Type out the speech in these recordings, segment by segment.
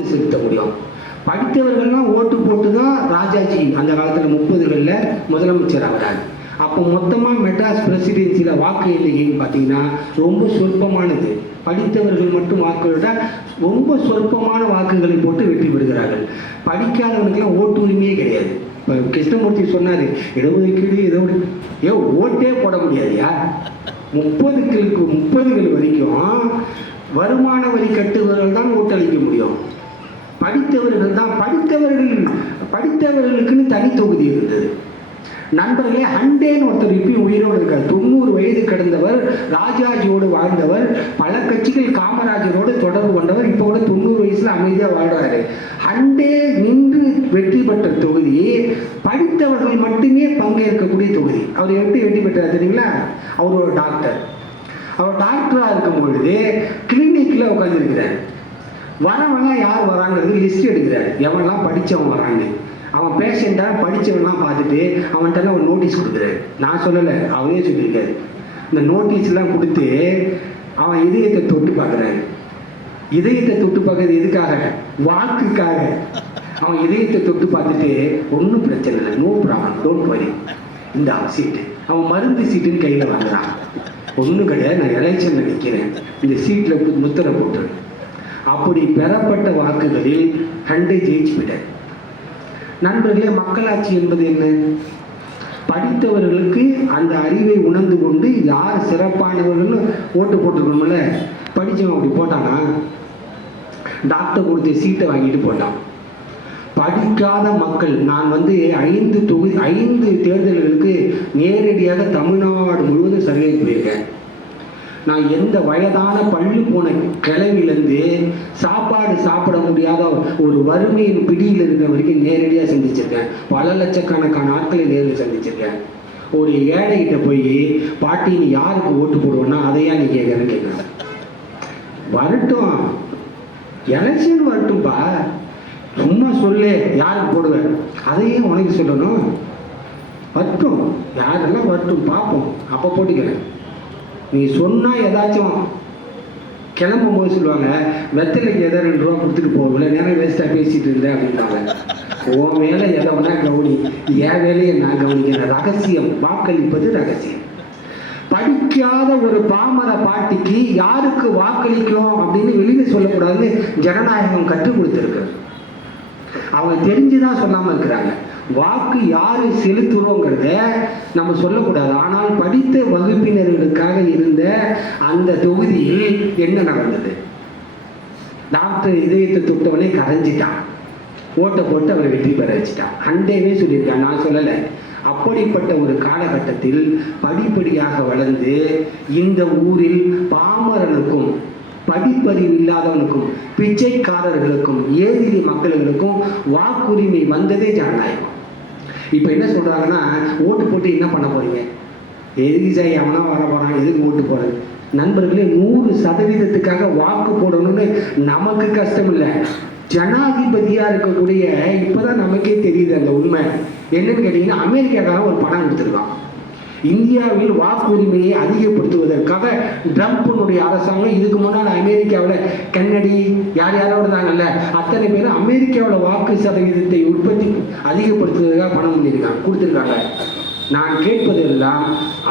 வாக்கு செலுத்த முடியும். படித்தவர்கள்லாம் ஓட்டு போட்டு தான் ராஜாஜி அந்த காலத்தில் 30களில் முதலமைச்சர் ஆகிறார். அப்போ மொத்தமாக மெட்ராஸ் பிரசிடென்சியில் வாக்கு எண்ணிக்கைன்னு பார்த்தீங்கன்னா ரொம்ப சொற்பமானது. படித்தவர்கள் மட்டும் வாக்குகளோட ரொம்ப சொற்பமான வாக்குகளை போட்டு வெற்றி பெறுகிறார்கள். படிக்காதவனுக்கெல்லாம் ஓட்டு உரிமையே கிடையாது. இப்போ கிருஷ்ணமூர்த்தி சொன்னார், இடஒதுக்கீடு இதோடு ஓட்டே போட முடியாதுயா. 30கள் வரைக்கும் வருமான வரி கட்டுபவர்கள் தான் ஓட்டளிக்க முடியும். படித்தவர்கள் தான் படித்தவர்களுக்குன்னு தனி தொகுதி இருந்தது. நண்பர்களே, ஹண்டேன்னு ஒருத்தர் இப்பயும் உயிரோடு இருக்கார். 90 வயது கடந்தவர், ராஜாஜியோடு வாழ்ந்தவர், பல கட்சிகள் காமராஜரோடு தொடர்பு கொண்டவர். இப்போ கூட 90 வயசுல அமைதியாக வாழ்றாரு. ஹண்டே நின்று வெற்றி பெற்ற தொகுதி படித்தவர்கள் மட்டுமே பங்கேற்கக்கூடிய தொகுதி. அவர் எப்படி வெற்றி பெற்றார் தெரியுங்களா? அவர் ஒரு டாக்டர். அவர் டாக்டராக இருக்கும் பொழுது கிளினிக்கில் உட்காந்துருக்கிறார். வரவங்க யார் வராங்கிறது லிஸ்ட் எடுக்கிறார். எவன்லாம் படித்தவன் வராங்க, அவன் பேஷண்ட்டாக படித்தவன்லாம் பார்த்துட்டு அவன்கிட்ட ஒரு நோட்டீஸ் கொடுக்குறாரு. நான் சொல்லலை, அவரே சொல்லியிருக்காரு. இந்த நோட்டீஸ்லாம் கொடுத்து அவன் இதயத்தை தொட்டு பார்க்குறாரு. இதயத்தை தொட்டு பார்க்கறது எதுக்காக? வாக்குக்காக. அவன் இதயத்தை தொட்டு பார்த்துட்டு ஒன்றும் பிரச்சனை இல்லை, நோ ப்ராப்ளம், டோன்ட் வரி, இந்த சீட்டு. அவன் மருந்து சீட்டுன்னு கையில் வாங்குறான். ஒன்றும் கிடையாது, நான் எலெக்ஷனில் நிற்கிறேன், இந்த சீட்டில் முத்திரை போட்டு. அப்படி பெறப்பட்ட வாக்குகளில் 2 ஜெயிச்சு விட்டார். நண்பர்களே, மக்களாட்சி என்பது என்ன? படித்தவர்களுக்கு அந்த அறிவை உணர்ந்து கொண்டு யார் சிறப்பானவர்கள்னு ஓட்டு போட்டுக்கணும்ல. படித்தவன் அப்படி போட்டானா? டாக்டர் கொடுத்த சீட்டை வாங்கிட்டு போட்டான். படிக்காத மக்கள், நான் 5 தேர்தல்களுக்கு நேரடியாக தமிழ்நாடு முழுவதும் சர்வே போயிருக்கேன். நான் எந்த வயதான பள்ளி போன கிளவிலேருந்து சாப்பாடு சாப்பிட முடியாத ஒரு வறுமையின் பிடியில் இருக்கிற வரைக்கும் நேரடியாக சந்திச்சிருக்கேன். பல லட்சக்கணக்கான ஆட்களை நேரில் சந்திச்சிருக்கேன். ஒரு ஏழைகிட்ட போய், பாட்டி நீ யாருக்கு ஓட்டு போடுவோன்னா அதையா நீ கேட்குறேன்னு கேட்குறேன். வரட்டும், எலெக்ஷன் வரட்டும்பா, சும்மா சொல்லு யாருக்கு போடுவேன், அதையே உனக்கு சொல்லணும். வரட்டும், யாரெல்லாம் வரட்டும், பார்ப்போம், அப்போ போட்டுக்கிறேன். நீ சொன்னால் ஏதாச்சும் கிளம்பும் போது சொல்லுவாங்க, வெத்தலைக்கு எதாவது 2 ரூபா கொடுத்துட்டு போகல, நேரம் வேஸ்ட்டாக பேசிகிட்டு இருந்தேன் அப்படின்றாங்க. உன் வேலை எதை வேணா கவனி, என் வேலையை நான் கவனிக்கிறேன். ரகசியம், வாக்களிப்பது ரகசியம். படிக்காத ஒரு பாமர பாட்டிக்கு யாருக்கு வாக்களிக்கும் அப்படின்னு வெளியில் சொல்லக்கூடாதுன்னு ஜனநாயகம் கற்றுக் கொடுத்துருக்கு. அவங்க தெரிஞ்சுதான் சொல்லாமல் இருக்கிறாங்க. வாக்கு யாரு செலுத்துறோங்கிறத நம்ம சொல்லக்கூடாது. ஆனால் படித்த வகுப்பினர்களுக்காக இருந்த அந்த தொகுதியில் என்ன நடந்தது? டாக்டர் இதயத்தை தொட்டவனே கரைஞ்சிட்டான், ஓட்டை போட்டு அவரை வெற்றி பெற வச்சுட்டான். ஹண்டேவே சொல்லியிருக்கான், நான் சொல்லலை. அப்படிப்பட்ட ஒரு காலகட்டத்தில் படிப்படியாக வளர்ந்து இந்த ஊரில் பாமரனுக்கும் படிப்பறிவு இல்லாதவனுக்கும் பிச்சைக்காரர்களுக்கும் ஏதிரி மக்களுக்கும் வாக்குரிமை வந்ததே ஜனநாயகம். இப்போ என்ன சொல்றாங்கன்னா, ஓட்டு போட்டு என்ன பண்ண போறீங்க, எதுக்கு சார் அவனா வர போறான், எதுக்கு ஓட்டு போறது? நண்பர்களே, 100% வாக்கு போடணும்னு நமக்கு கஷ்டம் இல்லை. ஜனாதிபதியா இருக்கக்கூடிய இப்பதான் நமக்கே தெரியுது அந்த உண்மை. என்னன்னு கேட்டீங்கன்னா, அமெரிக்காக்காக ஒரு படம் கொடுத்துருக்கான். இந்தியாவில் வாக்குரிமையை அதிகப்படுத்துவதற்காக ட்ரம்ப்னுடைய அரசாங்கம் இதுக்கு முன்னால் அமெரிக்காவில் கென்னடி யாரோட இருந்தாங்கல்ல, அத்தனை பேரும் அமெரிக்காவில் வாக்கு சதவீதத்தை உற்பத்தி அதிகப்படுத்துவதற்காக பணம் கொடுத்துருக்காங்க. நான் கேட்பதெல்லாம்,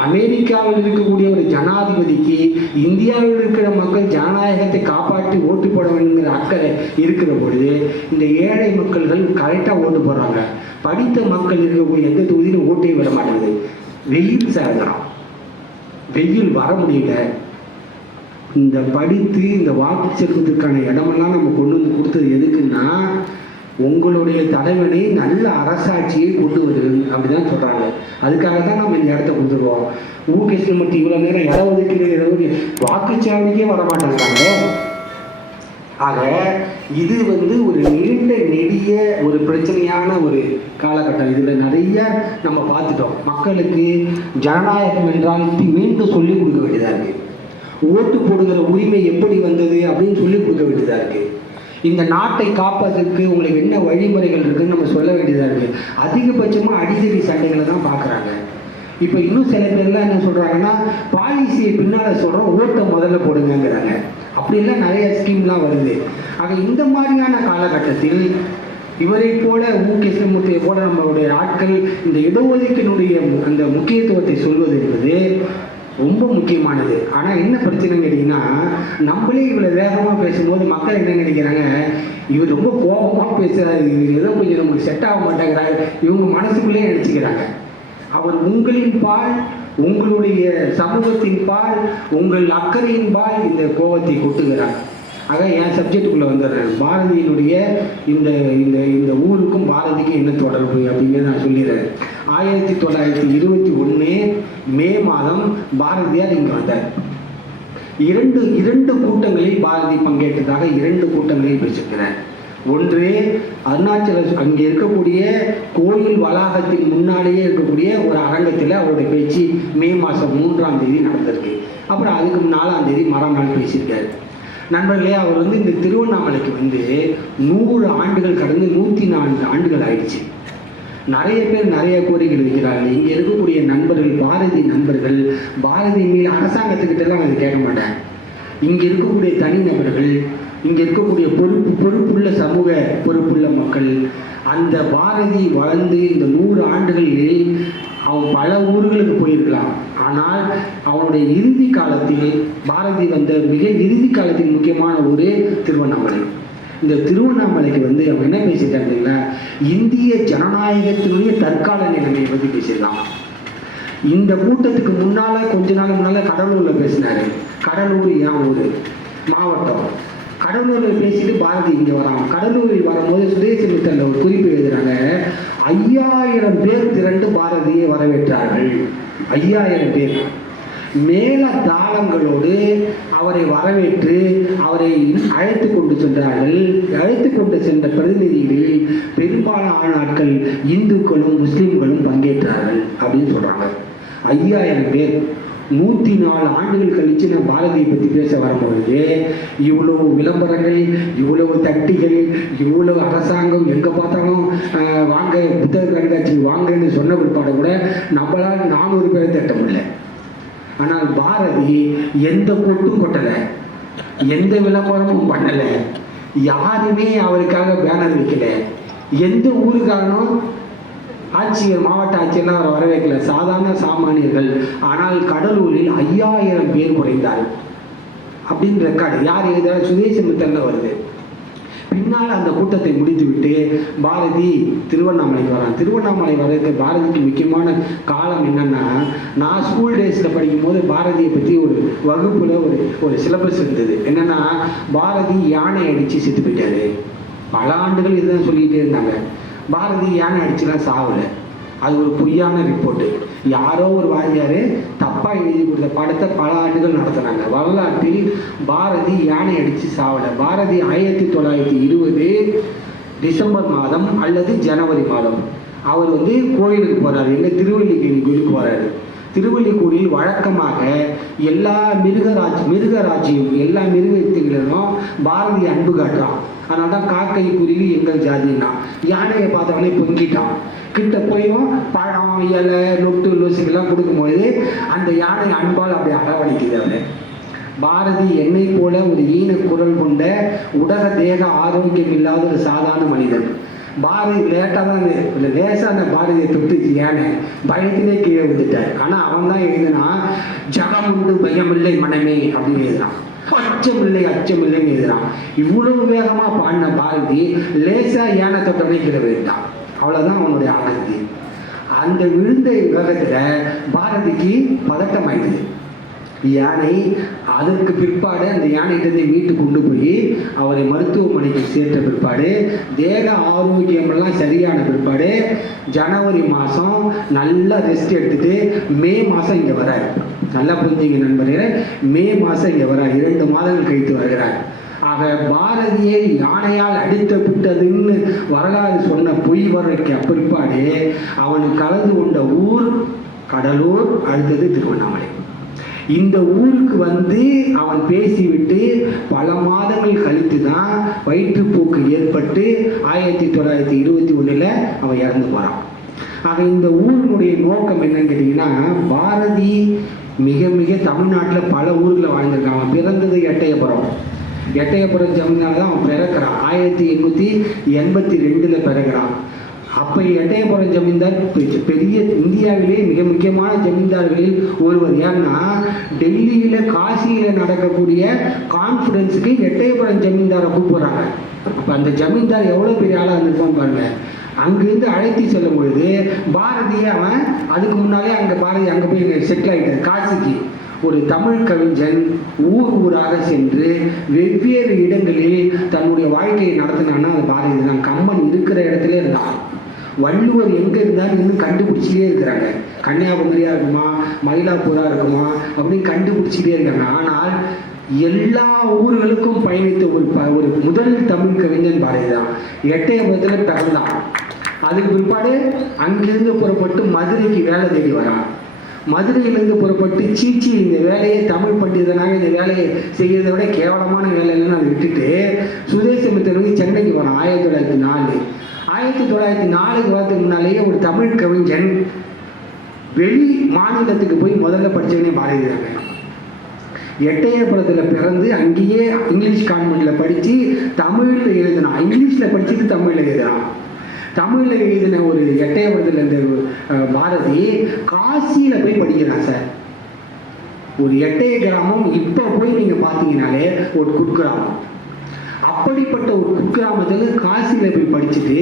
அமெரிக்காவில் இருக்கக்கூடிய ஒரு ஜனாதிபதிக்கு இந்தியாவில் இருக்கிற மக்கள் ஜனநாயகத்தை காப்பாற்றி ஓட்டு போட வேண்டுங்கிற அக்கறை இருக்கிற பொழுது இந்த ஏழை மக்கள்கள் கரெக்டாக ஓட்டு போடுறாங்க. படித்த மக்கள் இருக்கக்கூடிய எந்த தொகுதியிலும் ஓட்டே விட மாட்டேங்குது. வெயில் சாயந்தரம், வெயில் வர முடியல. இந்த படித்து இந்த வாக்கு செல்வதற்கான இடமெல்லாம் நம்ம கொண்டு வந்து கொடுத்தது எதுக்குன்னா, உங்களுடைய தலைவனை நல்ல அரசாட்சியை கொண்டு வருது அப்படிதான் சொல்றாங்க. அதுக்காக தான் நம்ம இந்த இடத்த கொடுத்துருவோம். கிருஷ்ணமூர்த்தி இவ்வளவு நேரம் இடம் ஒதுக்கீடு வாக்குச்சாவடிக்கே வரமாட்டாங்க. ஆக இது ஒரு நீண்ட நெடிய ஒரு பிரச்சனையான ஒரு காலகட்டம். இதில் நிறைய நம்ம பார்த்துட்டோம். மக்களுக்கு ஜனநாயகம் என்றால் மீண்டும் சொல்லிக் கொடுக்க வேண்டியதாக இருக்கு. ஓட்டு போடுகிற உரிமை எப்படி வந்தது அப்படின்னு சொல்லிக் கொடுக்க வேண்டியதாக இருக்கு. இந்த நாட்டை காப்பதற்கு உங்களுக்கு என்ன வழிமுறைகள் இருக்குன்னு நம்ம சொல்ல வேண்டியதாக இருக்கு. அதிகபட்சமாக அடிதடி சண்டைகளை தான் பார்க்குறாங்க. இப்போ இன்னும் சில பேர்லாம் என்ன சொல்கிறாங்கன்னா, பாலிசியை பின்னால் சொல்கிறோம், ஓட்டை முதல்ல போடுங்கிறாங்க. அப்படிலாம் நிறைய ஸ்கீம்லாம் வருது. ஆக இந்த மாதிரியான காலகட்டத்தில் இவரை போல கிருஷ்ணமூர்த்தியை போல நம்மளுடைய ஆட்கள் இந்த இடஒதுக்கீனுடைய அந்த முக்கியத்துவத்தை சொல்வது என்பது ரொம்ப முக்கியமானது. ஆனால் என்ன பிரச்சனைன்னு கேட்டிங்கன்னா, நம்மளே இவ்வளோ வேகமாக பேசும்போது மக்கள் என்ன நினைக்கிறாங்க, இவர் ரொம்ப கோபமாக பேசுகிறாரு, இவர் ஏதோ கொஞ்சம் நமக்கு செட் ஆக மாட்டேங்கிறாரு, இவங்க மனசுக்குள்ளேயே நினச்சிக்கிறாங்க. அவர் உங்களின் பால், உங்களுடைய சமூகத்தின் பால், உங்கள் அக்கறையின் பால் இந்த கோபத்தை கொட்டுகிறார். ஆக என் சப்ஜெக்டுக்குள்ளே வந்துடுறேன். பாரதியினுடைய இந்த இந்த இந்த ஊருக்கும் பாரதிக்கும் என்ன தொடர்பு அப்படிங்கிறத நான் சொல்லிடுறேன். 1921 மே மாதம் பாரதியார் இங்கே வந்தார். இரண்டு கூட்டங்களில் பாரதி பங்கேற்றதாக 2 கூட்டங்களில் பேசியிருக்கிறார். ஒன்று அருணாச்சல அங்கே இருக்கக்கூடிய கோயில் வளாகத்தின் முன்னாடியே இருக்கக்கூடிய ஒரு அரங்கத்தில் அவருடைய பேச்சு மே மாதம் 3ஆம் தேதி நடந்திருக்கு. அப்புறம் அதுக்கு 4ஆம் தேதி மறுநாள் பேசியிருக்காரு. நண்பர்களே, அவர் இந்த திருவண்ணாமலைக்கு 100 ஆண்டுகள் கடந்து 104 ஆண்டுகள் ஆயிடுச்சு. நிறைய பேர் நிறைய கோரிக்கைகள் வைக்கிறார்கள். இங்கே இருக்கக்கூடிய நண்பர்கள், பாரதி நண்பர்கள், பாரதி மீது அரசாங்கத்துக்கிட்டலாம் அதை கேட்க மாட்டேன். இங்கே இருக்கக்கூடிய தனிநபர்கள், இங்கே இருக்கக்கூடிய பொறுப்புள்ள சமூக பொறுப்புள்ள மக்கள், அந்த பாரதி வாழ்ந்து இந்த 100 ஆண்டுகளில் அவன் பல ஊர்களுக்கு போயிருக்கலாம். ஆனால் அவனுடைய இறுதி காலத்தில், பாரதி வந்த மிக இறுதி காலத்தில் முக்கியமான ஊர் திருவண்ணாமலை. இந்த திருவண்ணாமலைக்கு அவன் என்ன பேசியிருக்காங்கன்னா, இந்திய ஜனநாயகத்தினுடைய தற்கால நிலைமையை பற்றி பேசியிருக்கான். இந்த கூட்டத்துக்கு முன்னால் கொஞ்ச நாள் முன்னால் கடலூரில் பேசினார். கடலூர் என் ஊர் மாவட்டம். கடலூரில் பேசிட்டு பாரதி இங்கே வரான். கடலூரில் வரும்போது சுதேசமித்தனில் ஒரு குறிப்பு எழுதுறாங்க, 5000 பேர் திரண்டு பாரதியை வரவேற்றார்கள். 5000 பேர் மேல தாளங்களோடு அவரை வரவேற்று அவரை அழைத்து கொண்டு சென்றார்கள். அழைத்து கொண்டு சென்ற பிரதிநிதிகளில் பெரும்பாலான ஆட்கள் இந்துக்களும் முஸ்லிம்களும் பங்கேற்றார்கள் அப்படின்னு சொல்றாங்க. 5000 பேர் 104 ஆண்டுகள் கழிச்சு நான் பாரதியை பற்றி பேச வரும்பொழுது இவ்வளவு விளம்பரங்கள், இவ்வளவு தட்டிகள், இவ்வளவு அரசாங்கம் எங்கே பார்த்தாலும் வாங்க புத்தக கண்காட்சிக்கு வாங்கன்னு சொன்ன பிற்பாடு கூட நம்மளால் 400 பேரை தட்ட முடியல. ஆனால் பாரதி எந்த கொட்டும் கொட்டலை, எந்த விளம்பரமும் பண்ணலை, யாருமே அவருக்காக பேனர் வைக்கல, எந்த ஊருக்காரனும் ஆட்சியர், மாவட்ட ஆட்சியர்லாம் அவரை வரவேற்கல, சாதாரண சாமானியர்கள். ஆனால் கடலூரில் 5000 பேர் குறைந்தார் அப்படின்னு ரெக்கார்டு. யார் எழுதுறாரு? சுதேசமித்தன்ல வருது. பின்னால் அந்த கூட்டத்தை முடித்துவிட்டு பாரதி திருவண்ணாமலைக்கு வரான். திருவண்ணாமலை வர்றதுக்கு பாரதிக்கு முக்கியமான காலம் என்னன்னா, நான் ஸ்கூல் டேஸில் படிக்கும் போது பாரதியை பற்றி ஒரு வகுப்புல ஒரு சிலபஸ் இருந்தது. என்னன்னா, பாரதி யானை அடித்து செத்து போயிட்டாரு. பல ஆண்டுகள் இதுதான் சொல்லிக்கிட்டே இருந்தாங்க. பாரதி யானை அடிச்சுலாம் சாவலை. அது ஒரு பொய்யான ரிப்போர்ட்டு. யாரோ ஒரு வாரியார் தப்பாக எழுதி கொடுத்த படத்தை பல ஆண்டுகள் நடத்துனாங்க. வரலாற்றில் பாரதி யானை அடித்து சாவலை. பாரதி 1920 டிசம்பர் மாதம் அல்லது ஜனவரி மாதம் அவர் கோயிலுக்கு போகிறாரு. எங்கே? திருவல்லிக்கேணி கோயிலுக்கு போகிறாரு. திருவல்லிக்கோடியில் வழக்கமாக எல்லா மிருகராட்சியும் எல்லா மிருகத்திலும் பாரதி அன்பு காட்டுறான். அதனால தான் காக்கை குருவி எங்கள் ஜாதினா. யானையை பார்த்தவனே பொங்கிட்டான். கிட்ட போயும் பழம், இலை, நொட்டு, லூசுக்கெல்லாம் கொடுக்கும்போது அந்த யானை அன்பால் அப்படி அரவணைக்குது. அவர் பாரதி என்னை போல ஒரு ஈன குரல் கொண்ட உடக தேக ஆரோக்கியம் இல்லாத ஒரு சாதாரண மனிதன். பாரதி லேட்டாக தான் லேசாக அந்த பாரதியை தொட்டுச்சு யானை. பயத்திலே கீழே விழுந்துட்டார். ஆனால் அவன் தான் எழுதுனா, ஜகம் உண்டு பயமில்லை மனமே அப்படின்னு எழுதுறான். அச்சமில்லை அச்சமில்லைன்னு எழுதுறான். இவ்வளவு வேகமா பாடின பாரதி லேசா யானை தொட்டவனே கீழே விழுந்தான். அவ்வளவுதான் அவனுடைய ஆனந்தி. அந்த விழுந்த வேகத்துல பாரதிக்கு பதட்டம் ஆயிடுது. யானை அதற்கு பிற்பாடு அந்த யானைகிட்ட மீட்டு கொண்டு போய் அவரை மருத்துவமனைக்கு சேர்த்த பிற்பாடு தேக ஆரோக்கியமெல்லாம் சரியான பிற்பாடு ஜனவரி மாதம் நல்லா ரெஸ்ட் எடுத்துட்டு மே மாதம் இங்கே வராரு. நல்லா புரிஞ்சுங்க நண்பர்களே, மே மாதம் இங்கே வரார். 2 மாதங்கள் கழித்து வருகிறார். ஆக பாரதியை யானையால் அடித்து விட்டதுன்னு வரலாறு சொன்ன பொய் வரைக்கு பிற்பாடு அவனுக்கு கலந்து கொண்ட ஊர் கடலூர், அடுத்தது திருவண்ணாமலை. இந்த ஊருக்கு அவன் பேசிவிட்டு பல மாதங்கள் கழித்து தான் வயிற்றுப்போக்கு ஏற்பட்டு 1921 அவன் இறந்து போறான். ஆக இந்த ஊரினுடைய நோக்கம் என்னன்னு கேட்டீங்கன்னா, பாரதி மிக மிக தமிழ்நாட்டில் பல ஊர்களில் வாழ்ந்திருக்கான். அவன் பிறந்தது எட்டயபுரம். எட்டயபுரம் ஜமீன்தார் தான் அவன் பிறக்கிறான். 1882 பிறக்கிறான். அப்போ எட்டயபுரம் ஜமீன்தார் பெரிய இந்தியாவிலே மிக முக்கியமான ஜமீன்தார்களில் ஒருவர். ஏன்னா டெல்லியில் காசியில் நடக்கக்கூடிய கான்ஃபரன்ஸுக்கு எட்டயபுரம் ஜமீன்தாரை கூப்பிடுறாங்க. அப்போ அந்த ஜமீன்தார் எவ்வளோ பெரிய ஆளாக இருந்திருப்பான்னு பாருங்க. அங்கேருந்து அழைத்து செல்லும் பொழுது பாரதியை அவன் அதுக்கு முன்னாலே பாரதி அங்கே போய் செட்டில் ஆகிட்டார் காசிக்கு. ஒரு தமிழ் கவிஞன் ஊர் ஊராக சென்று வெவ்வேறு இடங்களில் தன்னுடைய வாழ்க்கையை நடத்தினான்னா அது பாரதி தான். கம்பன் இருக்கிற இடத்துல இருந்தான். வள்ளுவர் எங்கே இருந்தாலும் இன்னும் கண்டுபிடிச்சிட்டே இருக்கிறாங்க. கன்னியாகுமரியாக இருக்குமா, மயிலாப்பூராக இருக்குமா அப்படின்னு கண்டுபிடிச்சிட்டே இருக்காங்க. ஆனால் எல்லா ஊர்களுக்கும் பயணித்த ஒரு முதல் தமிழ் கவிஞன் பாரதி தான். எட்டயபுரத்தில் பிறந்தான். அதுக்கு பிற்பாடு அங்கிருந்து புறப்பட்டு மதுரைக்கு வேலை தேடி வரான். மதுரையிலிருந்து புறப்பட்டு சீச்சி இந்த வேலையை தமிழ் பண்டிதனாக இந்த வேலையை செய்கிறத விட கேவலமான வேலை இல்லைன்னு அதை விட்டுட்டு சுதேசமித்திரனுக்கு சென்னைக்கு போனான். 1904 வரதுக்கு முன்னாலேயே ஒரு தமிழ் கவிஞன் வெளி மாநிலத்துக்கு போய் முதல்ல படித்தவனே பாரதி தாங்க. எட்டயபுரத்தில் பிறந்து அங்கேயே இங்கிலீஷ் கான்வென்ட்டில் படித்து தமிழில் எழுதினான். இங்கிலீஷில் படிச்சுட்டு தமிழில் எழுதினான். தமிழில் எழுதின ஒரு எட்டயபுரத்தில் இருந்த பாரதி காசியில் போய் படிக்கிறான் சார். ஒரு எட்டய கிராமம் இப்போ போய் நீங்கள் பார்த்தீங்கன்னாலே ஒரு குக்கிராமம். அப்படிப்பட்ட ஒரு குக்கிராமத்தில் காசியில் போய் படிச்சுட்டு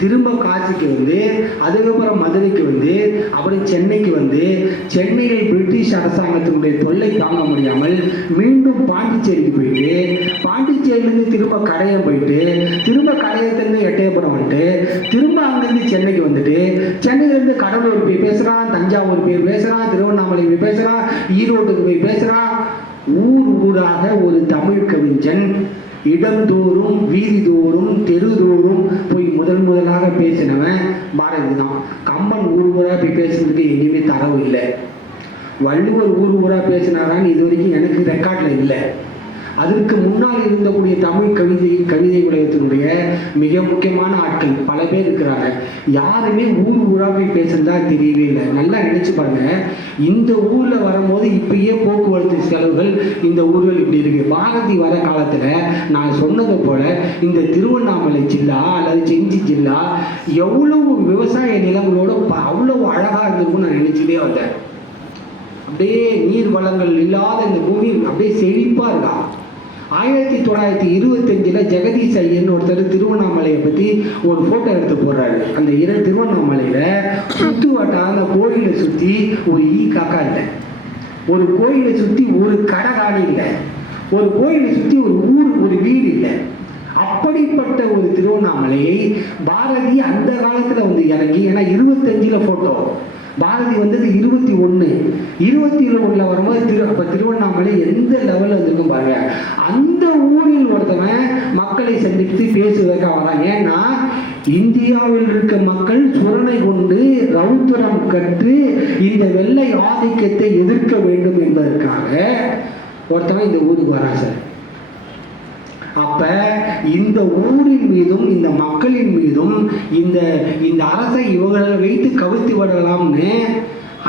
திரும்ப காசிக்கு வந்து அதுக்கப்புறம் மதுரைக்கு வந்து அப்புறம் சென்னைக்கு வந்து சென்னையில் பிரிட்டிஷ் அரசாங்கத்தினுடைய தொல்லை தாங்க முடியாமல் மீண்டும் பாண்டிச்சேரிக்கு போயிட்டு பாண்டிச்சேரியிலேருந்து திரும்ப கடையம் போயிட்டு திரும்ப கடையத்திலேருந்து எட்டயபுரம் வந்துட்டு திரும்ப அங்கேருந்து சென்னைக்கு வந்துட்டு சென்னையிலேருந்து கடலூர் போய் பேசுகிறான், தஞ்சாவூர் போய் பேசுகிறான், திருவண்ணாமலை போய் பேசுகிறான், ஈரோட்டுக்கு போய் பேசுகிறான். ஊர் ஊராக ஒரு தமிழ் கவிஞன் இடந்தோறும் வீதிதோறும் தெருதோறும் போய் முதலாக பேசினவன் பாரதி தான். கம்பன் ஊர் ஊராக போய் பேசுறதுக்கு எங்கேயுமே தரவு இல்லை. வள்ளுவர் ஊர் ஊராக பேசினாரான்னு இது வரைக்கும் எனக்கு ரெக்கார்டில் இல்லை. அதற்கு முன்னால் இருந்தக்கூடிய தமிழ் கவிதை உலகத்தினுடைய மிக முக்கியமான ஆட்கள் பல பேர் இருக்கிறாங்க. யாருமே ஊர் ஊராக போய் பேசுறதா தெரியவே இல்லை. நல்லா நினைச்சு பாருங்க. இந்த ஊர்ல வரும்போது இப்பயே போக்குவரத்து செலவுகள் இந்த ஊர்கள் இப்படி இருக்கு. பாரதி வர காலத்துல நான் சொன்னது போல இந்த திருவண்ணாமலை ஜில்லா அல்லது செஞ்சி ஜில்லா எவ்வளவு விவசாய நிலங்களோட அவ்வளவு அழகா இருந்திருக்கும்னு நான் நினைச்சுட்டே வந்தேன். அப்படியே நீர் வளங்கள் இல்லாத இந்த பூமி அப்படியே செழிப்பா இருக்கா. 1925 ஜெகதீஷ் ஐயர்னு ஒருத்தர் திருவண்ணாமலையை பற்றி ஒரு ஃபோட்டோ எடுத்து போடுறாரு. அந்த திருவண்ணாமலையில் சுற்று வட்டான கோயிலை சுற்றி ஒரு காக்கா இல்லை, ஒரு கோயிலை சுற்றி ஒரு கடை காணி இல்லை, ஒரு கோயிலை சுற்றி ஒரு ஊர் ஒரு வீடு இல்லை. அப்படிப்பட்ட ஒரு திருவண்ணாமலையை பாரதி அந்த காலத்தில் வந்து இறங்கி, ஏன்னா 25 ஃபோட்டோ, பாரதி வந்தது 21 வரும்போது அப்ப திருவண்ணாமலை எந்த லெவல்ல இருந்திருக்கும் பாருங்க. அந்த ஊரில் ஒருத்தவன் மக்களை சந்தித்து பேசுவதற்காக வரான். ஏன்னா இந்தியாவில் இருக்க மக்கள் சுரணை கொண்டு ரவுத்திரம் கற்று இந்த வெள்ளை ஆதிக்கத்தை எதிர்க்க வேண்டும் என்பதற்காக ஒருத்தவன் இந்த ஊருக்கு வரான் சார். அப்ப இந்த ஊரின் மீதும் இந்த மக்களின் மீதும் இந்த அரசை இவங்களை வைத்து கவிழ்த்து விடலாம்னு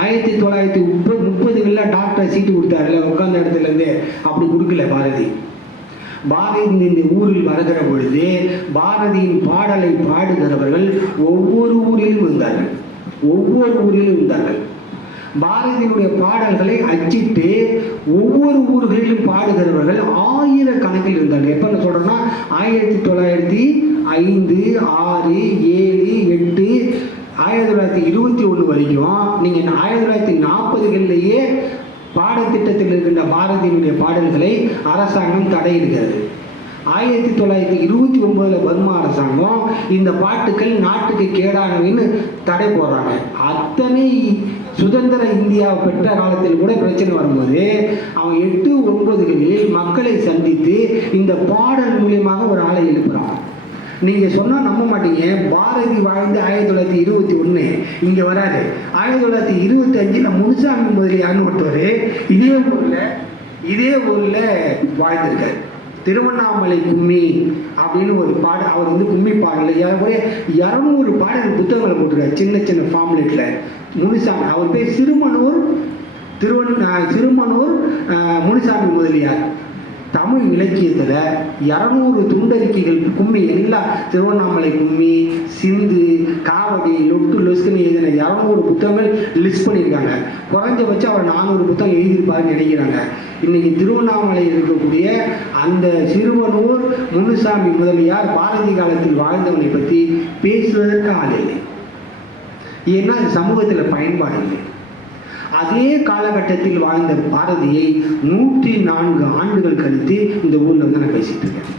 1930 டாக்டர் சீட்டு கொடுத்தாருல உட்கார்ந்த இடத்துல இருந்து, அப்படி கொடுக்கல பாரதி. இந்த ஊரில் வருகிற பொழுது பாரதியின் பாடலை பாடுகிறவர்கள் ஒவ்வொரு ஊரிலும் இருந்தார்கள். பாரதியினுடைய பாடல்களை அச்சிட்டு ஒவ்வொரு ஊர்களிலும் பாடுகிறவர்கள் 1000 கணக்கில் இருந்தார்கள். எப்ப நான் சொல்றேன்னா 1905, 6, 7, 8, 1921 வரைக்கும் நீங்க 1940களிலேயே பாடத்திட்டத்தில் இருக்கின்ற பாரதியினுடைய பாடல்களை அரசாங்கம் தடையிடுகிறது. 1929 பர்மா அரசாங்கம் இந்த பாட்டுக்கள் நாட்டுக்கு கேடானவைன்னு தடை போடுறாங்க. அத்தனை சுதந்திர இந்தியா பெற்ற காலத்தில் கூட பிரச்சனை வரும்போது அவன் 8, 9களில் மக்களை சந்தித்து இந்த பாடல் மூலியமாக ஒரு ஆளை எழுப்புறான். நீங்க சொன்னா நம்ப மாட்டீங்க. பாரதி வாழ்ந்து 1921 இங்க வராது. 1925 முனுசாமி முதலியார்னு ஒருத்தவர் இதே ஊர்ல வாழ்ந்திருக்காரு. திருவண்ணாமலை கும்மி அப்படின்னு ஒரு பாடல், அவர் வந்து கும்மி பாடல 200 பாடல் புத்தகங்களை போட்டிருக்காரு சின்ன சின்ன ஃபார்ம்லெட்ல. முனுசாமி, அவர் பேர் சிறுமனூர் முனுசாமி முதலியார். தமிழ் இலக்கியத்தில் 200 துண்டறிக்கைகள் கும்மி, எல்லா திருவண்ணாமலை கும்மி, சிந்து, காவடி, லொட்டு லொஸ்குன்னு எழுதின 200 புத்தகங்கள் லிஸ்ட் பண்ணியிருக்காங்க. குறைஞ்சபட்சம் அவர் 400 புத்தகம் எழுதியிருப்பாருன்னு நினைக்கிறாங்க. இன்னைக்கு திருவண்ணாமலையில் இருக்கக்கூடிய அந்த சிறுவனூர் முனுசாமி முதலியார் பாரதி காலத்தில் வாழ்ந்தவனை பற்றி பேசுவதற்கு ஆள் இல்லை. ஏன்னா அது சமூகத்தில் பயன்பாடு இல்லை. அதே காலகட்டத்தில் வாழ்ந்த பாரதியை 104 ஆண்டுகள் கழித்து இந்த ஊரில் வந்து நான் பேசிட்டு இருக்கேன்.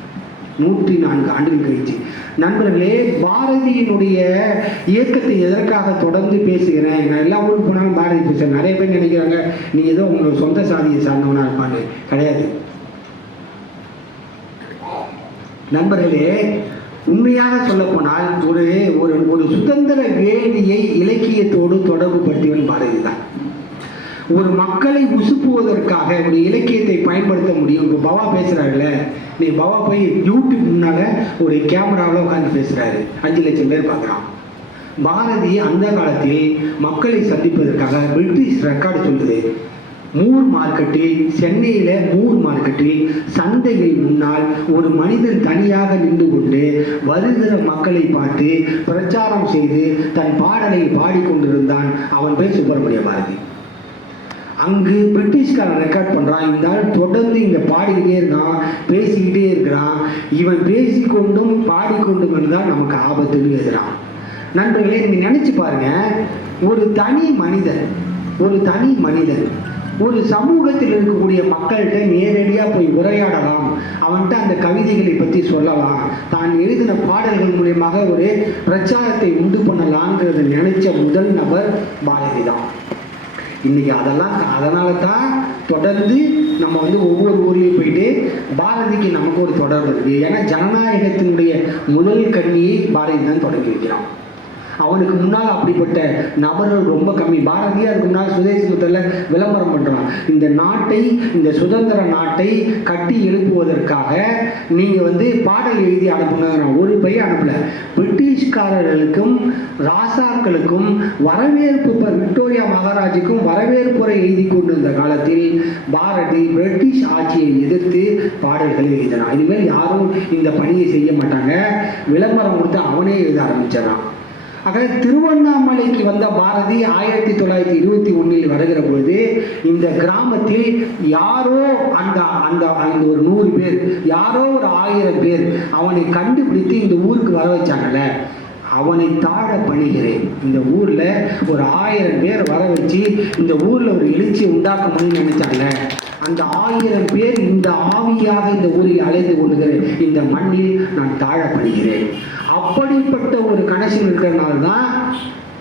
104 ஆண்டுகள் கழிச்சு. நண்பர்களே, பாரதியினுடைய இயக்கத்தை எதற்காக தொடர்ந்து பேசுகிறேன்? நான் எல்லா ஊருக்கு போனாலும் பாரதி பேசுகிறேன். நிறைய பேர் நினைக்கிறாங்க நீ ஏதோ உங்களோட சொந்த சாதியை சார்ந்தவனா இருப்பான்னு. கிடையாது நண்பர்களே. உண்மையாக சொல்ல போனால் ஒரு ஒரு சுதந்திர வேள்வியை இலக்கியத்தோடு தொடர்பு படுத்தியவன் பாரதி தான். ஒரு மக்களை உசுப்புவதற்காக ஒரு இலக்கியத்தை பயன்படுத்த முடியும். இப்போ பவா பேசுறாருல, நீ பவா போய் யூடியூப் முன்னால ஒரு கேமராவில் உட்காந்து பேசுறாரு, 5 லட்சம் பேர் பார்க்குறான். பாரதி அந்த காலத்தில் மக்களை சந்திப்பதற்காக பிரிட்டிஷ் ரெக்கார்டு சொல்லுது, மூர் மார்க்கெட்டில், சென்னையில் மூர் மார்க்கெட்டில் சந்தையில் முன்னால் ஒரு மனிதன் தனியாக நின்று கொண்டு வருகிற மக்களை பார்த்து பிரச்சாரம் செய்து தன் பாடலை பாடிக்கொண்டிருந்தான். அவன் பேர் சுப்பிரமணிய பாரதி. அங்கு பிரிட்டிஷ்காரன் ரெக்கார்ட் பண்ணுறான். இந்த ஆள் தொடர்ந்து இங்கே பாடிக்கிட்டே இருக்கான், பேசிக்கிட்டே இருக்கிறான். இவன் பேசிக்கொண்டும் பாடிக்கொண்டும் தான் நமக்கு ஆபத்துன்னு எழுதுறான். நண்பர்களே, நீங்கள் நினச்சி பாருங்க, ஒரு தனி மனிதன் ஒரு சமூகத்தில் இருக்கக்கூடிய மக்கள்கிட்ட நேரடியாக போய் உரையாடலாம், அவன்கிட்ட அந்த கவிதைகளை பற்றி சொல்லலாம், தான் எழுதின பாடல்கள் மூலியமாக ஒரு பிரச்சாரத்தை உண்டு பண்ணலாங்கிறத நினைச்ச முதல் நபர் பாரதி தான். இன்னைக்கு அதனால தான் தொடர்ந்து நம்ம வந்து ஒவ்வொரு ஊர்லேயும் போயிட்டு பாரதிக்கு நமக்கு ஒரு தொடர்பு இருக்குது. ஏன்னா ஜனநாயகத்தினுடைய முதல் கண்ணியை பாரதி தான் தொடங்கி வைக்கிறான். அவனுக்கு முன்னால் அப்படிப்பட்ட நபர்கள் ரொம்ப கம்மி. பாரதியே அதுக்கு முன்னால் சுதேசி முத்தல்ல விளம்பரம் பண்ணுறான். இந்த நாட்டை, இந்த சுதந்திர நாட்டை கட்டி எழுப்புவதற்காக நீங்கள் வந்து பாடல் எழுதி அனுப்புனாங்க. ஒரு பையன் அனுப்பல. பிரிட்டிஷ்காரர்களுக்கும் ராசாக்களுக்கும் வரவேற்பு, விக்டோரியா மகாராஜுக்கும் வரவேற்புரை எழுதி கொண்டிருந்த காலத்தில் பாரதி பிரிட்டிஷ் ஆட்சியை எதிர்த்து பாடல்களை எழுதினான். இனிமேல் யாரும் இந்த பணியை செய்ய மாட்டாங்க, விளம்பரம் கொடுத்து அவனே எழுத ஆரம்பிச்சிடறான். ஆக திருவண்ணாமலைக்கு வந்த பாரதி 1921 வருகிற பொழுது இந்த கிராமத்தில் யாரோ அந்த ஒரு 100 பேர், யாரோ ஒரு 1000 பேர் அவனை கண்டுபிடித்து இந்த ஊருக்கு வர வச்சாங்கல்ல, அவனை தாழ பணிகிறேன். இந்த ஊர்ல ஒரு 1000 பேர் வர வச்சு இந்த ஊர்ல ஒரு எழுச்சியை உண்டாக்க முடியும்னு நினைச்சாங்க. அந்த 1000 பேர் இந்த ஆவியாக இந்த ஊரில் அலைந்து கொள்கிறேன். இந்த மண்ணில் நான் தாழப்படுகிறேன். அப்படிப்பட்ட ஒரு கனெக்ஷன் இருக்கிறதுனால தான்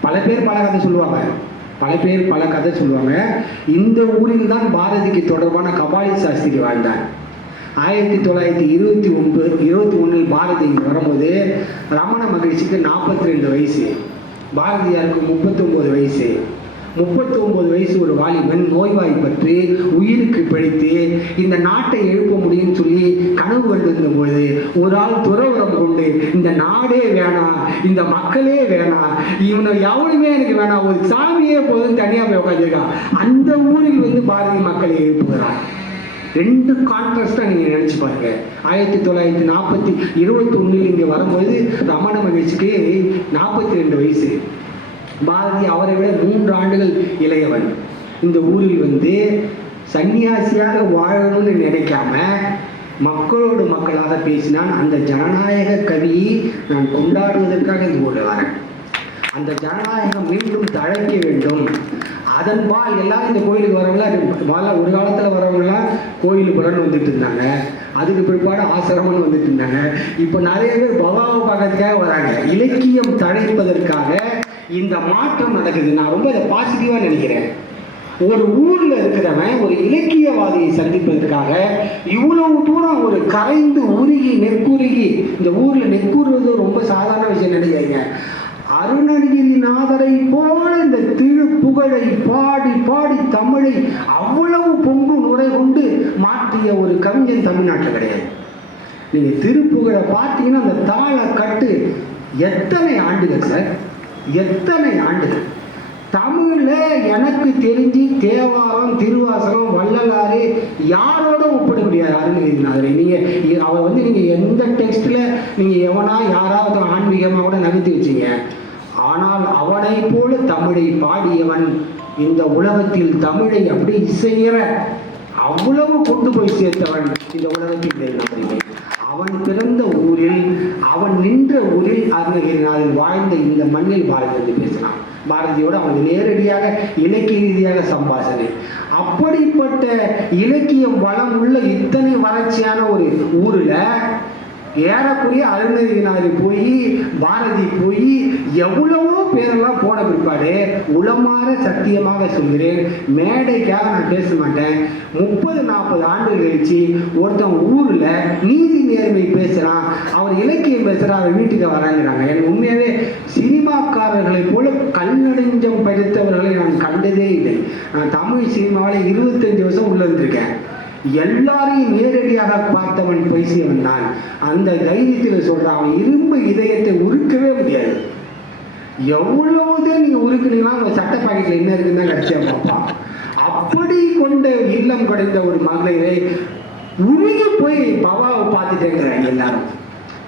பல பேர் பல கதை சொல்லுவாங்க. இந்த ஊரில் தான் பாரதிக்கு தொடர்பான கபாலி சாஸ்திரி வாழ்ந்தார். 1921 பாரதி வரும்போது ரமண மகிழ்ச்சிக்கு 42 வயசு, பாரதியாருக்கு 39 வயசு. 39 வயசு ஒரு வாலிபன் நோய்வாய்ப்பட்டு உயிருக்கு பிழைத்து இந்த நாட்டை எழுப்ப முடியும்னு சொல்லி கனவு கண்டிருந்த பொழுது ஒரு ஆள் துறவரம் கொண்டு இந்த நாடே வேணாம், இந்த மக்களே வேணாம், இவனை எவனுமே எனக்கு வேணாம், ஒரு சாமியே போதும் தனியாக போய் உட்காந்துருக்கான். அந்த ஊரில் வந்து பாரதி மக்களை எழுப்புகிறார். 2 கான்ட்ராஸ்டா நீங்க நினைச்சு பாருங்க. 1921 இங்க வரும்போது ரமண மகிழ்ச்சிக்கு 42 வயசு. பாரதி அவரை விட 3 ஆண்டுகள் இளையவன். இந்த ஊரில் வந்து சன்னியாசியாக வாழணும்னு நினைக்காம மக்களோடு மக்களாக பேசினான். அந்த ஜனநாயக கவியை நான் கொண்டாடுவதற்காக இந்த ஊரில் வரேன். அந்த ஜனநாயகம் மீண்டும் தழைக்க வேண்டும். அதன்பால் எல்லாரும் இந்த கோயிலுக்கு வரவங்களா, ஒரு காலத்தில் வரவங்களாம் கோயிலுக்கு பலன்னு வந்துட்டு இருந்தாங்க. அதுக்கு பிற்பாடு ஆசிரமம்னு வந்துட்டு இருந்தாங்க. இப்போ நிறைய பேர் பவாவை பார்க்கறதுக்காக வராங்க. இலக்கியம் தழைப்பதற்காக இந்த மாற்றம் நடக்குது. நான் ரொம்ப அதை பாசிட்டிவாக நினைக்கிறேன். ஒரு ஊரில் இருக்கிறவன் ஒரு இலக்கியவாதியை சந்திப்பதற்காக இவ்வளவு தூரம் ஒரு கரைந்து உருகி நெக்குருகி, இந்த ஊரில் நெக்குறுவது ரொம்ப சாதாரண விஷயம் நினைக்கிறீங்க. அருணகிரிநாதரை போல இந்த திருப்புகழை பாடி பாடி தமிழை அவ்வளவு பொங்கு நுரை கொண்டு மாற்றிய ஒரு கவிஞன் தமிழ்நாட்டில் கிடையாது. நீங்க திருப்புகழை பார்த்தீங்கன்னா அந்த தாள கட்டு எத்தனை ஆண்டுகள் சார், எத்தனை ஆண்டுகள். தமிழ்ல எனக்கு தெரிஞ்சு தேவாரம், திருவாசகம், வள்ளலாறு யாரோட ஒப்பிட முடியாது அருணகிரிநாதரை. நீங்க அவர் வந்து நீங்க எந்த டெக்ஸ்ட்ல நீங்க எவனா யாராவது ஆன்மீகமா கூட நகர்த்தி வச்சீங்க, ஆனால் அவனை போல தமிழை பாடியவன் இந்த உலகத்தில் தமிழை அப்படி இசையிற அவ்வளவு கொண்டு போய் சேர்த்தவன் இந்த உலகத்தில். அவன் பிறந்த ஊரில், அவன் நின்ற ஊரில் அருணகிரிநாதன் வாழ்ந்த இந்த மண்ணில் பாரதி பேசினான். பாரதியோடு அவன் நேரடியாக இலக்கிய ரீதியாக சம்பாஷணை. அப்படிப்பட்ட இலக்கியம் வளம் உள்ள இத்தனை வறட்சியான ஒரு ஊர்ல ஏறக்குறைய அருணகிரிநாதர் போய் பாரதி போய் எவ்வளவோ பேரெல்லாம் போன பிற்பாடு உளமாற சத்தியமாக சொல்கிறேன், மேடைக்காக நான் பேச மாட்டேன், 30-40 ஆண்டுகள் கழிச்சு ஒருத்தன் ஊர்ல நீதி நேர்மை பேசுறான், அவர் இலக்கியம் பேசுறான், அவர் வீட்டுக்கு வராங்கிறாங்க. எனக்கு உண்மையாவே சினிமாக்காரர்களை போல கல்நெடுஞ்சம் படித்தவர்களை நான் கண்டதே இல்லை. நான் தமிழ் சினிமாவில் 25 வருஷம் உள்ள இருந்திருக்கேன். எல்லாரையும் நேரடியாக பார்த்தவன் பைசியவன் தான். அந்த தைரியத்தில் சொல்றான், அவன் இரும்பு இதயத்தை உருக்கவே முடியாது. எவ்வளவுதான் நீங்க உருக்குனீங்கன்னா அந்த சட்ட பாக்கெட்ல என்ன இருக்குன்னு தான் கடைசியா பார்ப்பான். அப்படி கொண்ட இல்லம் கிடைத்த ஒரு மகளிரை உருகி போய் பவாவை பார்த்துட்டேங்கிறாங்க எல்லாரும்.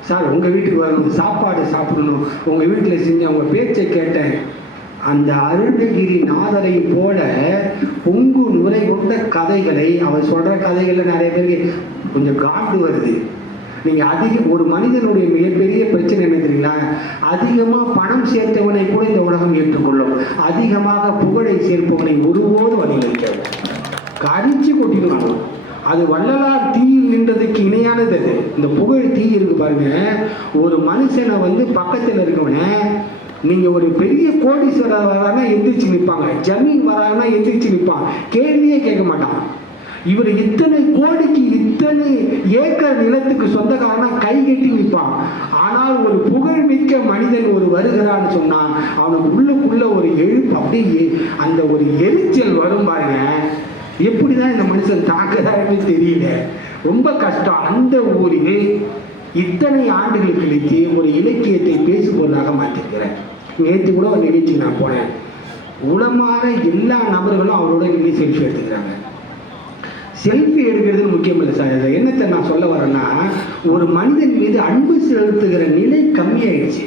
சார் உங்க வீட்டுக்கு வரணும், சாப்பாடு சாப்பிடணும், உங்க வீட்டுல செஞ்ச உங்க பேச்சை கேட்டேன். அந்த அருணகிரிநாதரை போல பொங்கு நுரை கொண்ட கதைகளை அவர் சொல்ற கதைகள்ல நிறைய பேருக்கு கொஞ்சம் காண்டு வருது. நீங்க ஒரு மனிதனுடைய மிகப்பெரிய பிரச்சனை என்ன தெரியுங்களா? அதிகமா பணம் சேர்த்தவனை கூட இந்த உலகம் ஏற்றுக்கொள்ளும், அதிகமாக புகழை சேர்ப்பவனை ஒருபோதும் வழிவகுக்காது, கரிச்சு கொட்டிடுவாங்க. அது வள்ளலார் தீயில் நின்றதுக்கு இணையானது. அது இந்த புகழ் தீ இருக்கு பாருங்க. ஒரு மனுஷனை வந்து பக்கத்தில் இருக்கவன நீங்க ஒரு பெரிய கோடீஸ்வரர் வரானா எந்திரிச்சு நிற்பாங்க, ஜமீன் வரானா எந்திரிச்சு நிற்பான், கேள்வியே கேட்க மாட்டான். இவர் இத்தனை கோடிக்கு இத்தனை ஏக்கர் நிலத்துக்கு சொந்தக்காரனா கை கட்டி நிற்பான். ஆனால் ஒரு புகழ்மிக்க மனிதன் ஒரு வருகிறான்னு சொன்னா அவனுக்கு உள்ளுக்குள்ள ஒரு எழுப்பு, அப்படியே அந்த ஒரு எரிச்சல் வரும் பாருங்க. எப்படிதான் இந்த மனுஷன் தாக்குறாருன்னு தெரியல, ரொம்ப கஷ்டம். அந்த ஊரில் இத்தனை ஆண்டுகள் கழித்து ஒரு இலக்கியத்தை பேசுபொருளாக மாற்றிருக்கிறேன். நேற்று கூட ஒரு நிகழ்ச்சிக்கு நான் போனேன். உளமான எல்லா நபர்களும் அவரோட நின்று செல்ஃபி எடுத்துக்கிறாங்க. செல்ஃபி எடுக்கிறது முக்கியம் இல்லை சார். என்னத்தை நான் சொல்ல வரேன்னா, ஒரு மனிதன் மீது அன்பு செலுத்துகிற நிலை கம்மியாயிடுச்சு.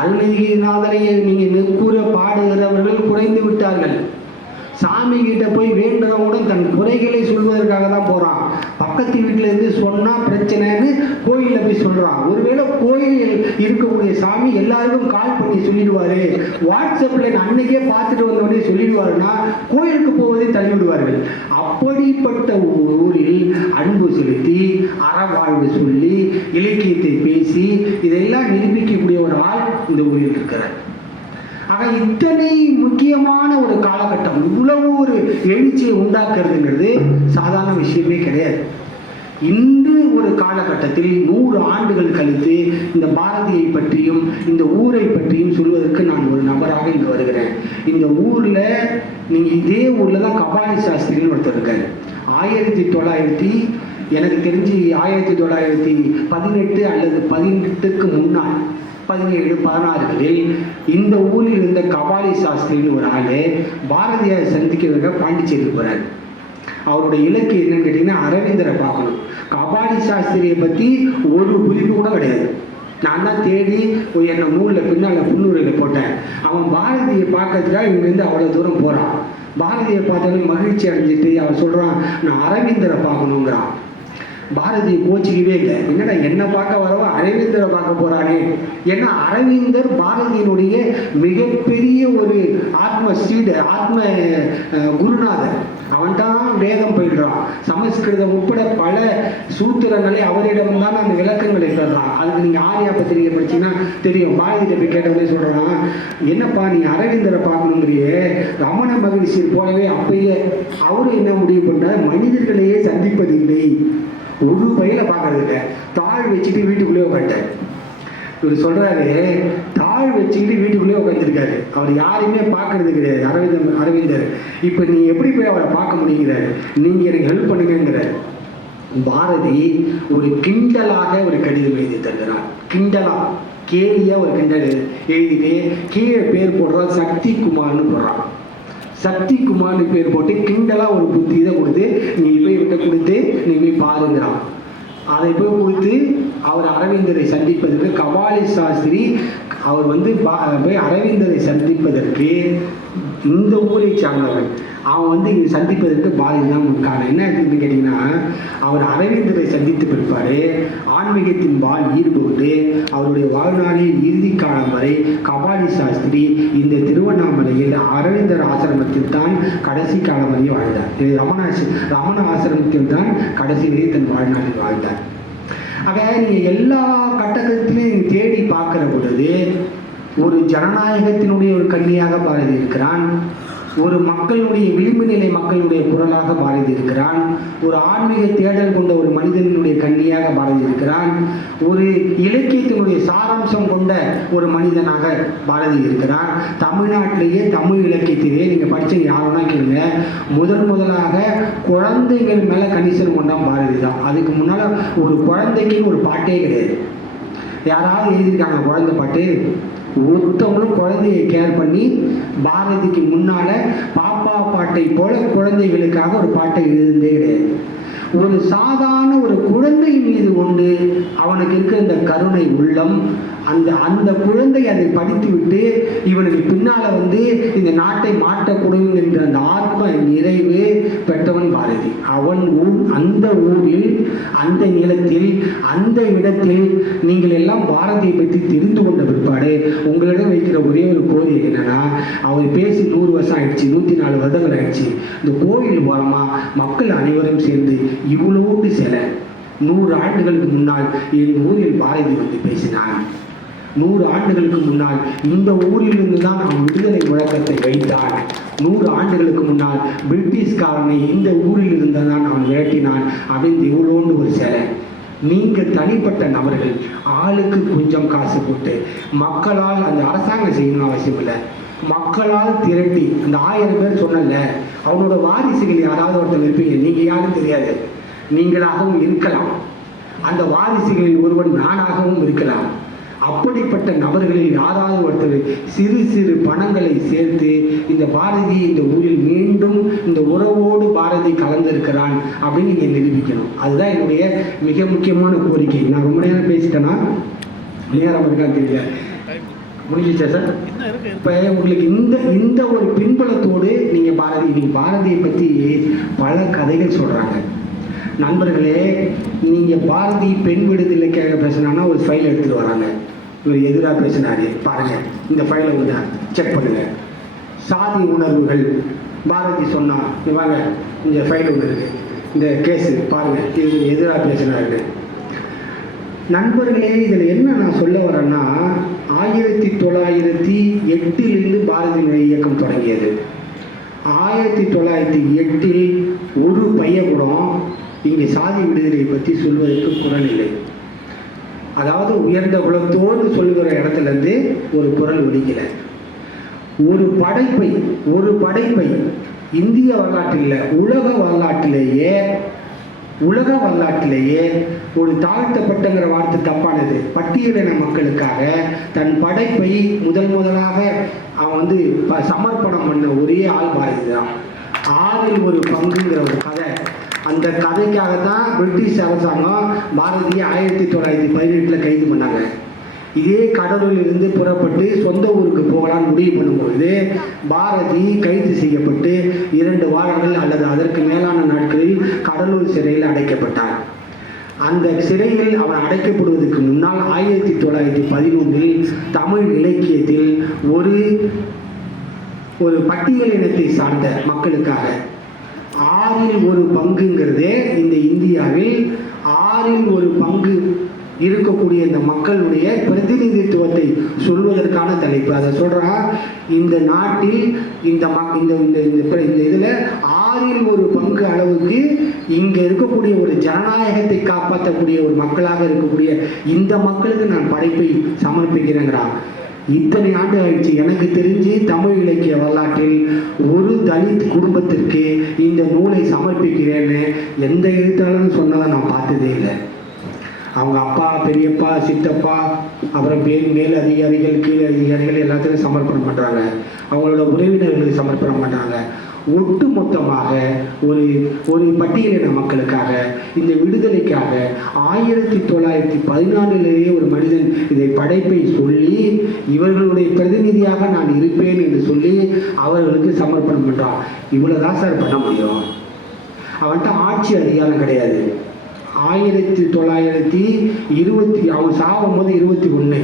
அருணகிரிநாதரை நீங்க கூற பாடுகிறவர்கள் குறைந்து விட்டார்கள். சாமி கிட்ட போய் வேண்டவங்களுடன் தன் குறைகளை சொல்வதற்காக தான் போறான். பக்கத்து வீட்டுல இருந்து சொன்னா பிரச்சனைன்னு கோயில போய் சொல்றான். ஒருவேளை கோயில் இருக்கக்கூடிய சாமி எல்லாருக்கும் கால் பண்ணி சொல்லிடுவாரு, வாட்ஸ்அப்ல அன்னைக்கே பார்த்துட்டு வந்தவனே சொல்லிடுவாருன்னா கோயிலுக்கு போவதை தள்ளிவிடுவார்கள். அப்படிப்பட்ட ஊரில் அன்பு செலுத்தி அறவாழ்வு சொல்லி இலக்கியத்தை பேசி இதையெல்லாம் நிரூபிக்கக்கூடிய ஒரு ஆள் இந்த ஊரில் இருக்கிறார். ஆக இத்தனை முக்கியமான ஒரு காலகட்டம், இவ்வளவு ஒரு எழுச்சியை உண்டாக்குறதுங்கிறது சாதாரண விஷயமே கிடையாது. இன்று ஒரு காலகட்டத்தில் 100 ஆண்டுகள் கழித்து இந்த பாரதியை பற்றியும் இந்த ஊரை பற்றியும் சொல்வதற்கு நான் ஒரு நபராக இங்கு வருகிறேன். இந்த ஊர்ல நீங்க இதே ஊர்ல தான் கபாலி சாஸ்திரின்னு ஒருத்தர் இருக்காரு. 1900 எனக்கு தெரிஞ்சு 1918 அல்லது 18க்கு முன்னால் 17-16களில் இந்த ஊரில் இருந்த கபாலி சாஸ்திரின்னு ஒரு ஆளு பாரதியாரை சந்திக்கிறதுக்காக பாண்டிச்சேரி போறாரு. அவருடைய இலக்கு என்னன்னு கேட்டீங்கன்னா அரவிந்தரை பார்க்கணும். கபாலி சாஸ்திரியை பத்தி ஒரு குறிப்பு கூட கிடையாது. நான் தான் தேடி என்ன நூலில் பின்னால் புன்னூரில் போட்டேன். அவன் பாரதியை பார்க்கறதுக்காக இங்கிருந்து அவ்வளோ தூரம் போகிறான். பாரதியை பார்த்தாலும் மகிழ்ச்சி அடைஞ்சிட்டு அவன் சொல்கிறான், நான் அரவிந்தரை பார்க்கணுங்கிறான். பாரதி கோச்சிக்கவே இல்லை. என்னடா என்ன பார்க்க வரவா அரவிந்தரை பார்க்க போறானே. ஏன்னா அரவிந்தர் பாரதியினுடைய மிகப்பெரிய ஒரு ஆத்ம ஸ்ரீடர், ஆத்ம குருநாதர். அவன் தான் வேதம் பயில்றான். சமஸ்கிருதம் உட்பட பல சூத்திரங்களை அவரிடம் தான் அந்த விளக்கங்களை பெறான். அதுக்கு நீங்க ஆரியா பத்திரிகை படிச்சீங்கன்னா தெரியும். பாரதியிட்ட போய் கேட்டவனே சொல்றான், என்னப்பா நீ அரவிந்தரை பார்க்கணுங்கிறியே, ரமண மகிழ்ச்சி போலவே அப்பயே அவரும் என்ன முடிவு பண்றாரு, மனிதர்களையே சந்திப்பதில்லை, ஒரு பையில பார்க்கறது இல்லை, தாழ் வச்சுட்டு வீட்டுக்குள்ளேயே உட்காந்துட்டார். இவர் சொல்றாரு, தாழ் வச்சுக்கிட்டு வீட்டுக்குள்ளேயே உட்காந்துருக்காரு, அவர் யாரையுமே பார்க்கறது கிடையாது அரவிந்தர். இப்ப நீ எப்படி போய் அவரை பார்க்க முடியுங்கிறாரு, நீங்க எனக்கு ஹெல்ப் பண்ணுங்கிறார். பாரதி ஒரு கிண்டலாக ஒரு கடிதம் எழுதி தருகிறார். கிண்டலா கேலியாக ஒரு கிண்டல் எழுதிட்டு கீழே பேர் போடுறான் சக்தி குமார்னு போடுறான். சக்தி குமார்னு பேர் போட்டு கிண்டலாக ஒரு புத்தி இதை கொடுத்து நீ போய் இவர்கிட்ட கொடுத்து நீ போய் பாருங்கிறான். அதை போய் கொடுத்து அவர் அரவிந்தரை சந்திப்பதற்கு கபாலி சாஸ்திரி அவர் போய் அரவிந்தரை சந்திப்பதற்கு இந்த ஊரை சார்ந்தவன் அவன் இங்கே சந்திப்பதற்கு பாரதி தான் காரணம். என்ன இருக்குன்னு கேட்டிங்கன்னா, அவர் அரவிந்தரை சந்தித்து பிற்பாடு ஆன்மீகத்தின் பால் ஈடுபட்டு அவருடைய வாழ்நாளில் இறுதி காலம் வரை கபாலி சாஸ்திரி இந்த திருவண்ணாமலையில் அரவிந்தர் ஆசிரமத்தில் தான் கடைசி காலம் வரை வாழ்ந்தார். ரமண ஆசிரமத்தில் தான் கடைசி வரை தன் வாழ்நாளில் வாழ்ந்தார். ஆக நீங்கள் எல்லா கட்டத்திலையும் நீங்கள் தேடி பார்க்கிற பொழுது ஒரு ஜனநாயகத்தினுடைய ஒரு கண்ணியாக பாரதி இருக்கிறான், ஒரு மக்களுடைய விளிம்பு நிலை மக்களுடைய குரலாக பாரதி இருக்கிறான், ஒரு ஆன்மீக தேடல் கொண்ட ஒரு மனிதனுடைய கண்ணியாக பாரதி இருக்கிறான், ஒரு இலக்கியத்தினுடைய சாராம்சம் கொண்ட ஒரு மனிதனாக பாரதி இருக்கிறான். தமிழ்நாட்டிலேயே தமிழ் இலக்கியத்திலேயே நீங்கள் படித்தீங்க யாருன்னா கேளுங்க, முதலாக குழந்தைகள் மேலே கணிசன் கொண்டான் பாரதி தான். அதுக்கு முன்னால் ஒரு குழந்தைக்கு ஒரு பாட்டே கிடையாது. யாராவது எழுதியிருக்காங்க குழந்தை பாட்டு? ஒருத்தவங்களும் குழந்தையை கேர் பண்ணி பாரதிக்கு முன்னால பாப்பா பாட்டை போல குழந்தைகளுக்காக ஒரு பாட்டை எழுதுனதே கிடையாது. ஒரு சாதாரண ஒரு குழந்தை மீது கொண்டு அவனுக்கு இருக்கிற இந்த கருணை உள்ளம், அந்த குழந்தை அதை படித்து விட்டு இவனுக்கு பின்னால இந்த நாட்டை மாற்றக்கூடும் என்ற அந்த ஆத்ம நிறைவு பெற்றவன் பாரதி. அவன் அந்த ஊரில், அந்த நிலத்தில், அந்த இடத்தில் நீங்கள் எல்லாம் பாரதியை பற்றி தெரிந்து கொண்ட பிற்பாடு உங்களிடம் வைக்கிற ஒரே ஒரு கோரிக்கை என்னன்னா, அவர் பேசி 100 வருஷம் ஆயிடுச்சு, 104 வருடங்கள் ஆயிடுச்சு, இந்த கோயில் மூலமா மக்கள் அனைவரும் சேர்ந்து இவ்வளோண்டு சில 100 ஆண்டுகளுக்கு முன்னால் என் ஊரில் பாரதி பேசினான். 100 ஆண்டுகளுக்கு முன்னால் இந்த ஊரிலிருந்து தான் அவன் விடுதலை முழக்கத்தை வைத்தான். 100 ஆண்டுகளுக்கு முன்னால் பிரிட்டிஷ்காரனை இந்த ஊரில் இருந்து தான் அவன் விரட்டினான் அப்படின்னு இவ்வளோண்டு ஒரு சிலை. நீங்கள் தனிப்பட்ட நபர்கள் ஆளுக்கு கொஞ்சம் காசு போட்டு மக்களால், அந்த அரசாங்கம் செய்யணும் அவசியம் இல்லை, மக்களால் திரட்டி அந்த 1000 பேர் சொன்னல அவனோட வாரிசுகள் யாராவது ஒருத்தர் இருப்பீங்க, நீங்கள் யாரும் தெரியாது, நீங்களாகவும் இருக்கலாம், அந்த வாரிசுகளில் ஒருவன் நானாகவும் இருக்கலாம். அப்படிப்பட்ட நபர்களில் யாராவது ஒருத்தர் சிறு சிறு பணங்களை சேர்த்து இந்த பாரதி இந்த ஊரில் மீண்டும் இந்த உறவோடு பாரதி கலந்திருக்கிறான் அப்படின்னு நீங்கள் நிரூபிக்கணும். அதுதான் என்னுடைய மிக முக்கியமான கோரிக்கை. நான் ரொம்ப நேரம் பேசிட்டேன்னா நேரம் இருக்கான்னு தெரியல, முடிஞ்சிச்சா சார்? இப்போ உங்களுக்கு இந்த ஒரு பின்புலத்தோடு நீங்கள் பாரதியை பற்றி பல கதைகள் சொல்கிறாங்க. நண்பர்களே, நீங்கள் பாரதி பெண் விடுதலைக்காக பேசினான்னா ஒரு ஃபைல் எடுத்துகிட்டு வராங்க, இவர் எதிராக பேசினாரு பாருங்கள், இந்த ஃபைலை செக் பண்ணுங்கள். சாதி உணர்வுகள் பாரதி சொன்னால் வாங்க, இந்த ஃபைல் ஒன்று இருக்குது, இந்த கேஸு பாருங்கள், இது எதிராக பேசினாரு. நண்பர்களே, இதில் என்ன நான் சொல்ல வரேன்னா, 1908 பாரதியினுடைய இயக்கம் தொடங்கியது. 1908 ஒரு பையன் இங்கே சாதி விடுதலையை பற்றி சொல்வதற்கு குரல் இல்லை. அதாவது உயர்ந்த குலத்தோடு சொல்லுகிற இடத்துலேருந்து ஒரு குரல் ஒலிக்கலை. ஒரு படைப்பை இந்திய வரலாற்றில் உலக வரலாற்றிலேயே ஒரு தாழ்த்தப்பட்டங்கிற வார்த்தை தப்பானது. பட்டியலின மக்களுக்காக தன் படைப்பை முதலாக அவன் சமர்ப்பணம் பண்ண ஒரே ஆள் பாரதி தான். 1/6 ஒரு பங்குங்கிற ஒரு கதை, அந்த கதைக்காக தான் பிரிட்டிஷ் அரசாங்கம் பாரதியை 1918 கைது பண்ணாங்க. இதே கடலூரில் இருந்து புறப்பட்டு சொந்த ஊருக்கு போகலான்னு முடிவு பண்ணும்பொழுது பாரதி கைது செய்யப்பட்டு 2 வாரங்கள் அல்லது அதற்கு மேலான நாட்களில் கடலூர் சிறையில் அடைக்கப்பட்டார். அந்த சிறையில் அவன் அடைக்கப்படுவதற்கு முன்னால் 1911 தமிழ் இலக்கியத்தில் ஒரு பட்டியலினத்தை சார்ந்த மக்களுக்காக 1/6 ஒரு பங்குங்கிறதே இந்த இந்தியாவில் 1/6 ஒரு பங்கு இருக்கக்கூடிய இந்த மக்களுடைய பிரதிநிதித்துவத்தை சொல்வதற்கான தலைப்பு. அதை சொல்றா, இந்த நாட்டில் இந்த இதில் 1/6 ஒரு பங்கு அளவுக்கு இங்கே இருக்கக்கூடிய ஒரு ஜனநாயகத்தை காப்பாற்றக்கூடிய ஒரு மக்களாக இருக்கக்கூடிய இந்த மக்களுக்கு நான் படைப்பை சமர்ப்பிக்கிறேங்கிறான். இத்தனை ஆண்டு ஆயிடுச்சு, எனக்கு தெரிஞ்சு தமிழ் இலக்கிய வரலாற்றில் ஒரு தலித் குடும்பத்திற்கு இந்த நூலை சமர்ப்பிக்கிறேன்னு எந்த எழுத்தாளரும் சொன்னதை நான் பார்த்ததே இல்லை. அவங்க அப்பா, பெரியப்பா, சித்தப்பா, அப்புறம் மேல் அதிகாரிகள், கீழ் அதிகாரிகள் எல்லாத்துக்கும் சமர்ப்பணம் பண்ணுறாங்க. அவங்களோட உறவினர்களுக்கு சமர்ப்பணம் பண்ணுறாங்க. ஒட்டு மொத்தமாக ஒரு ஒரு பட்டியலின மக்களுக்காக, இந்த விடுதலைக்காக 1914 ஒரு மனிதன் இதை படைப்பை சொல்லி இவர்களுடைய பிரதிநிதியாக நான் இருப்பேன் என்று சொல்லி அவர்களுக்கு சமர்ப்பணம் பண்றான். இவ்வளவுதான் சார் பண்ண முடியும். அவன்கிட்ட ஆட்சி அதிகாரம் கிடையாது. 1920 அவன் சாகும் போது 21,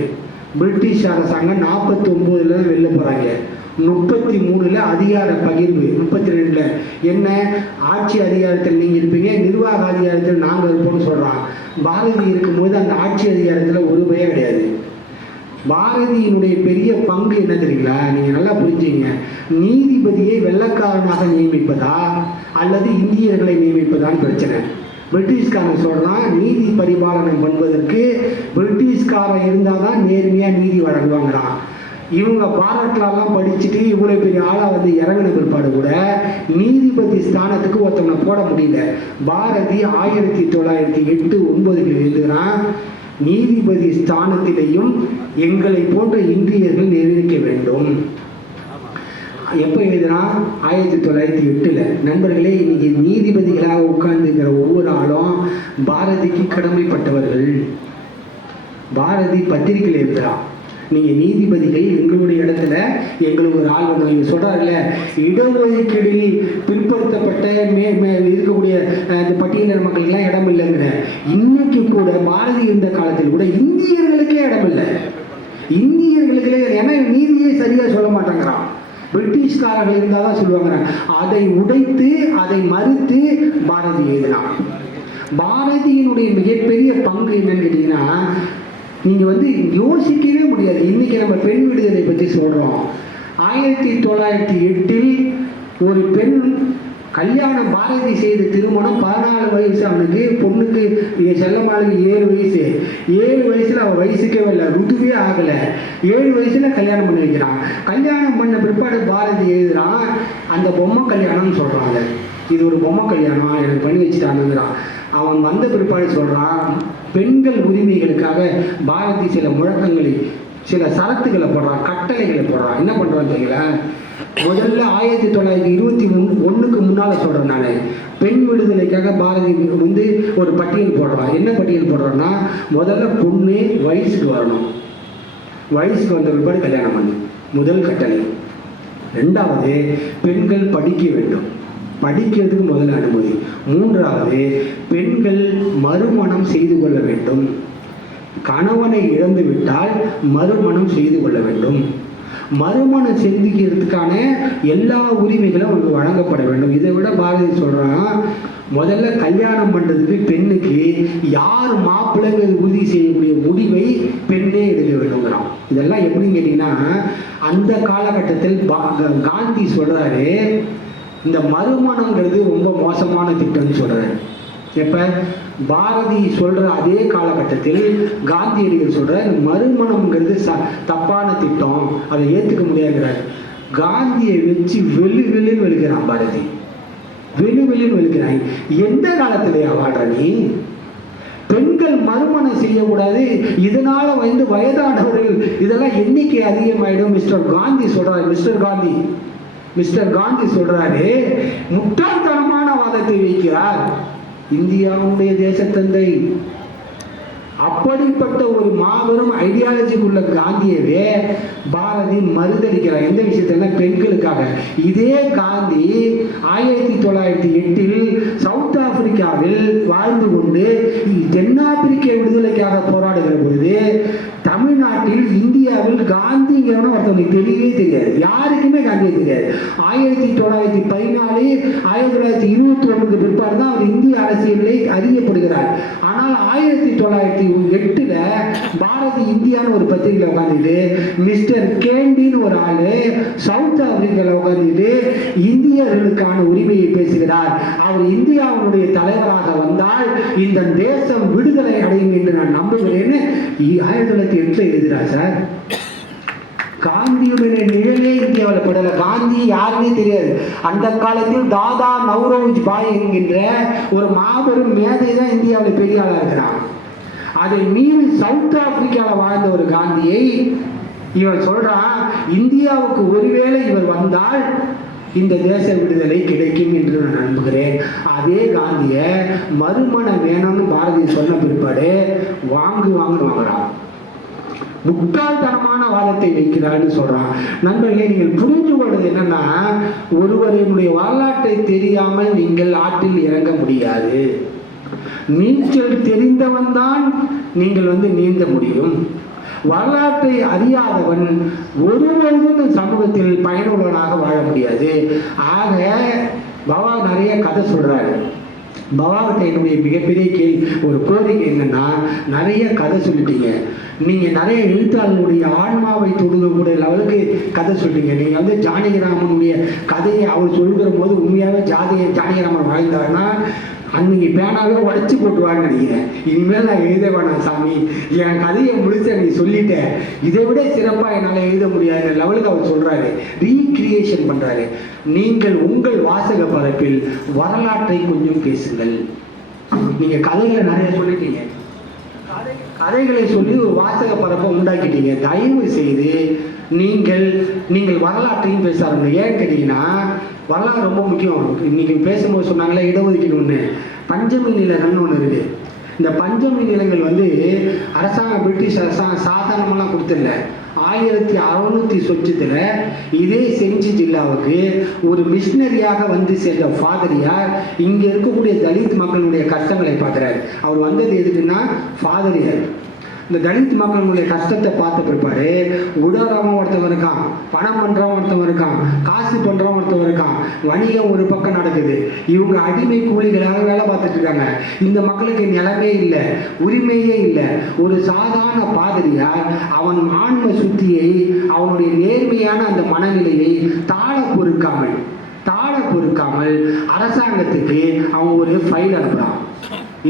பிரிட்டிஷ் அரசாங்கம் 49 வெளில போறாங்க. 33 அதிகார பகிர்வு, 32 என்ன ஆட்சி அதிகாரத்தில் நீங்க இருப்பீங்க, நிர்வாக அதிகாரத்தில் நாங்க இருப்போம்னு சொல்றான். பாரதி இருக்கும்போது அந்த ஆட்சி அதிகாரத்துல ஒரு பயம் கிடையாது. பாரதியினுடைய பெரிய பங்கு என்ன தெரியுங்களா? நீங்க நல்லா புரிஞ்சுங்க. நீதிபதியை வெள்ளைக்காரனாக நியமிப்பதா அல்லது இந்தியர்களை நியமிப்பதான்னு பிரச்சனை. பிரிட்டிஷ்காரன் சொல்றான், நீதி பரிபாலனம் பண்ணுவதற்கு பிரிட்டிஷ்காரன் இருந்தாதான் நேர்மையா நீதி வழங்குவாங்கிறான். இவங்க பாராட்டெல்லாம் படிச்சுட்டு இவ்வளவு பெரிய ஆளா வந்து இறங்கின பிற்பாடு கூட நீதிபதி ஸ்தானத்துக்கு ஒருத்தவனை போட முடியல. பாரதி 1908-9 எழுதுகிறான், நீதிபதி ஸ்தானத்திலையும் எங்களை போன்ற இந்தியர்கள் நிர்ணயிக்க வேண்டும். எப்போ எழுதுனா? 1908. நண்பர்களே, இன்னைக்கு நீதிபதிகளாக உட்கார்ந்துக்கிற ஒவ்வொரு ஆளும் பாரதிக்கு கடமைப்பட்டவர்கள். பாரதி பத்திரிகையில் எழுதுறான், நீங்க நீதிபதிகள் எங்களுடைய இடத்துல எங்களுக்கு ஒரு ஆள் வந்து நீங்க சொல்றாருல்ல, இடஒதுக்கீடில் பிற்படுத்தப்பட்ட இருக்கக்கூடிய பட்டியலின மக்களுக்கெல்லாம் இடம் இல்லைங்கிற. இன்னைக்கு கூட பாரதி இருந்த காலத்தில் கூட இந்தியர்களுக்கே இடம் இல்லை. இந்தியர்களுக்கே, ஏன்னா நீதியை சரியா சொல்ல மாட்டேங்கிறான். பிரிட்டிஷ்காரர்கள் இருந்தால் தான் சொல்லுவாங்க. அதை உடைத்து அதை மறுத்து பாரதி எழுதினான். பாரதியினுடைய மிகப்பெரிய பங்கு என்னன்னு கேட்டீங்கன்னா, நீங்க வந்து யோசிக்கவே முடியாது. இன்னைக்கு நம்ம பெண் விடுதலை பற்றி சொல்றோம். 1908 ஒரு பெண் கல்யாணம், பாரதி செய்த திருமணம் 14 வயசு அவனுக்கு, பொண்ணுக்கு செல்லம்மாளுக்கு 7 வயசு. 7 வயசுல அவன் வயசுக்கே இல்லை, ருதுவே ஆகலை. 7 வயசுல கல்யாணம் பண்ணி வைக்கிறான். கல்யாணம் பண்ண பிற்பாடு பாரதி எழுதுறான், அந்த பொம்மை கல்யாணம்னு சொல்றாங்க. இது ஒரு பொம்மை கல்யாணம், எனக்கு பண்ணி வச்சுட்டானுங்கிறான். அவன் வந்த பிற்பாடு சொல்றான், பெண்கள் உரிமைகளுக்காக பாரதி சில முழக்கங்களை, சில சரத்துக்களை போடுறான், கட்டளைகளை போடுறான். என்ன பண்றான்னு தெரியல. முதல்ல 1921 முன்னால சொல்றேன் நானு, பெண் விடுதலைக்காக பாரதி வந்து ஒரு பட்டியல் போடுறான். என்ன பட்டியல் போடுறான்னா, முதல்ல பொண்ணு வயசுக்கு வரணும், வயசுக்கு வந்த பிற்பாடு கல்யாணம் பண்ணு, முதல் கட்டளை. 2வது, பெண்கள் படிக்க வேண்டும், படிக்கிறதுக்கு முதல்ல அனுமதி. 3வது, பெண்கள் மறுமணம் செய்து கொள்ள வேண்டும், கணவனை இழந்து விட்டால் மறுமணம் செய்து கொள்ள வேண்டும், மறுமணம் செஞ்சுக்கிறதுக்கான எல்லா உரிமைகளும் அவங்களுக்கு வழங்கப்பட வேண்டும். இதை விட பாரதி சொல்றான், முதல்ல கல்யாணம் பண்றதுக்கு பெண்ணுக்கு யார் மாப்பிள்ளைங்கிறது உறுதி செய்யக்கூடிய முடிவை பெண்ணே எடுக்க வேண்டுங்கிறான். இதெல்லாம் எப்படின்னு கேட்டீங்கன்னா, அந்த காலகட்டத்தில் காந்தி சொல்றாரு, இந்த மறுமணங்கிறது ரொம்ப மோசமான திட்டம்னு சொல்றாரு. எப்ப பாரதி சொல்ற அதே காலகட்டத்தில் காந்தியடிகள் சொல்ற மறுமணம்ங்கிறது தப்பான திட்டம், அதை ஏத்துக்க முடியாதுங்கிறார். காந்தியை வச்சு வெளுன்னு வெளுக்கிறான் பாரதி, வெளுன்னு வெளுக்கிறான். எந்த காலத்திலேயா வாழ்ற நீ? பெண்கள் மறுமணம் செய்யக்கூடாது, இதனால வந்து வயதானவர்கள் இதெல்லாம் எண்ணிக்கை அதிகமாயிடும் மிஸ்டர் காந்தி சொல்றாரு. மிஸ்டர் காந்தி சொல்றாரு, முட்டாள்தனமான வாதத்தை வைக்கிறார் இந்தியாவுடைய தேசத்தந்தை. அப்படிப்பட்ட ஒரு மாபெரும் ஐடியாலஜிக்குள்ள காந்தியவே பாரதி மறுதளிக்கிறார். எந்த விஷயத்துல? பெண்களுக்காக. இதே காந்தி 1908 சவுத் ஆப்பிரிக்காவில் வாழ்ந்து கொண்டு தென்னாப்பிரிக்க விடுதலைக்காக போராடுகிற பொழுது தமிழ்நாட்டில், இந்தியாவில் காந்திங்கிறவன ஒருத்தவங்களுக்கு தெரியவே தெரியாது, யாருக்குமே காந்தியே தெரியாது. 1914 1921 பிற்பாடு தான் அவர் இந்திய அரசியலை அறியப்படுகிறார். ஆனால் 1908 பாரதி இந்தியான்னு ஒரு பத்திரிகையில் உட்காந்துட்டு மிஸ்டர் கேண்டின்னு ஒரு ஆளு சவுத் ஆப்பிரிக்காவில் உட்காந்துட்டு இந்தியர்களுக்கான உரிமையை பேசுகிறார். அவர் இந்தியாவுடைய தலைவராக வந்தால் இந்த தேசம் விடுதலை அடையும் என்று நான் நம்புகிறேன்னு 1908 எழுதுறார் சார். காந்தியுடைய நிழலே இந்தியாவில் படல. காந்தி யாருன்னே தெரியாது. அந்த காலத்தில் தாதா நவ்ரோஜ் பாய் என்கின்ற ஒரு மாபெரும் மேதை தான் இந்தியாவில் பெரிய ஆளா இருக்கிறான். அதை மீறி சவுத் ஆப்பிரிக்காவில் வாழ்ந்த ஒரு காந்தியை இவர் சொல்றான், இந்தியாவுக்கு ஒருவேளை இவர் வந்தால் இந்த தேச விடுதலை கிடைக்கும் என்று நான் நம்புகிறேன். அதே காந்திய மறுமணம் வேணும்னு பாரதி சொன்ன பிற்பாடு வாங்குன்னு வாங்குறான். முட்டாள்தனமான வாதத்தை வைக்கிறான்னு சொல்றான். நண்பர்களே, நீங்கள் புரிஞ்சு கொள்வது என்னன்னா, ஒருவரினுடைய வரலாற்றை தெரியாமல் நீங்கள் ஆற்றில் இறங்க முடியாது. நீச்சல் தெரிந்தவன் தான் நீங்கள் நீந்த முடியும். வரலாற்றை அறியாதவன் ஒருவரும் சமூகத்தில் பயனுள்ளவனாக வாழ முடியாது. ஆக பாபா நிறைய கதை சொல்றாரு. பாபாகிட்ட என்னுடைய மிகப்பெரிய ஒரு கோரிக்கை என்னன்னா, நிறைய கதை சொல்லிட்டீங்க. நீங்க நிறைய எழுத்தாளர்களுடைய ஆன்மாவை தொடுக்கக்கூடிய லெவலுக்கு கதை சொல்லிட்டீங்க. நீங்க ஜானகிராமனுடைய கதையை அவர் சொல்கிற போது உண்மையாவே ஜானகிராமன் வாழ்ந்தாருன்னா அன்னைக்கு பேனாவே உடச்சி போட்டுவான்னு நினைக்கிறேன். இனிமேல் நான் எழுத வேணாம் சாமி, என் கதையை முடிச்ச நீ சொல்லிட்டேன், இதை விட சிறப்பாக என்னால் எழுத முடியாத லெவலுக்கு அவர் சொல்றாரு, ரீக்ரியேஷன் பண்றாரு. நீங்கள் உங்கள் வாசக பரப்பில் வரலாற்றை கொஞ்சம் பேசுங்கள். நீங்க கதைகளை நிறைய சொல்லிட்டீங்க, கதைகளை சொல்லி ஒரு வாசக பரப்பை உண்டாக்கிட்டீங்க. தயவு செய்து நீங்கள் வரலாற்றையும் பேச ஆரம்பிங்க. ஏன் கேட்டீங்கன்னா, வரலாறு ரொம்ப முக்கியம். இன்னைக்கு பேசும்போது சொன்னாங்களே இடஒதுக்கீடு ஒன்று, பஞ்சமி நிலங்கள்னு ஒன்று இருக்குது. இந்த பஞ்சமி நிலங்கள் அரசாங்கம், பிரிட்டிஷ் அரசாங்கம் சாதாரணமெல்லாம் கொடுத்துடல. 1600 சொச்சத்தில் இதே செஞ்சி ஜில்லாவுக்கு ஒரு மிஷினரியாக சேர்ந்த ஃபாதரியார் இங்கே இருக்கக்கூடிய தலித் மக்களுடைய கஷ்டங்களை பார்க்குறாரு. அவர் வந்தது எதுக்குன்னா ஃபாதரியார் இந்த தலித் மக்களுடைய கஷ்டத்தை பார்த்த பிற்பாடு உடறவன் ஒருத்தவன் இருக்கான், பணம் பண்ணுறவன் ஒருத்தவன் இருக்கான், காசு பண்ணுறவன் ஒருத்தவன் இருக்கான், வணிகம் ஒரு பக்கம் நடக்குது. இவங்க அடிமை கூலிகளாக வேலை பார்த்துட்டு இருக்காங்க. இந்த மக்களுக்கு நிலமே இல்லை, உரிமையே இல்லை. ஒரு சாதாரண பாதிரியார் அவன் ஆன்ம சுத்தியை, அவனுடைய நேர்மையான அந்த மனநிலையை தாழ பொறுக்காமல் அரசாங்கத்துக்கு அவன் ஒரு ஃபைல் அனுப்புறான்.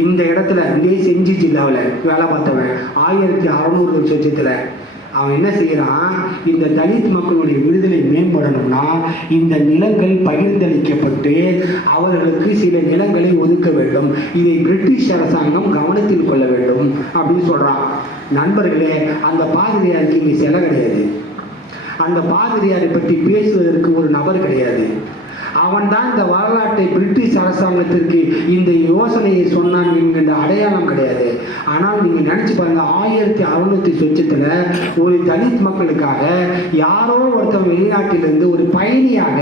இந்த இடத்துல இதே செஞ்சி ஜில்லாவில் வேலை பார்த்தவன் 1600 சொச்சத்தில் அவன் என்ன செய்யறான், இந்த தலித் மக்களுடைய விடுதலை மேம்படணும்னா இந்த நிலங்கள் பகிர்ந்தளிக்கப்பட்டு அவர்களுக்கு சில நிலங்களை ஒதுக்க வேண்டும், இதை பிரிட்டிஷ் அரசாங்கம் கவனத்தில் கொள்ள வேண்டும் அப்படின்னு சொல்றான். நண்பர்களே, அந்த பாதிரியாருக்கு இங்கே சிலை கிடையாது, அந்த பாதிரியாரை பற்றி பேசுவதற்கு ஒரு நபர் கிடையாது. அவன் தான் இந்த வரலாற்றை பிரிட்டிஷ் அரசாங்கத்திற்கு இந்த யோசனையை சொன்னான் என்கின்ற அடையாளம் கிடையாது. ஆனால் நீங்க நினைச்சு பாருங்க, 1600 சொச்சத்துல ஒரு தலித் மக்களுக்காக யாரோ ஒருத்தவன் வெளிநாட்டிலிருந்து ஒரு பயணியாக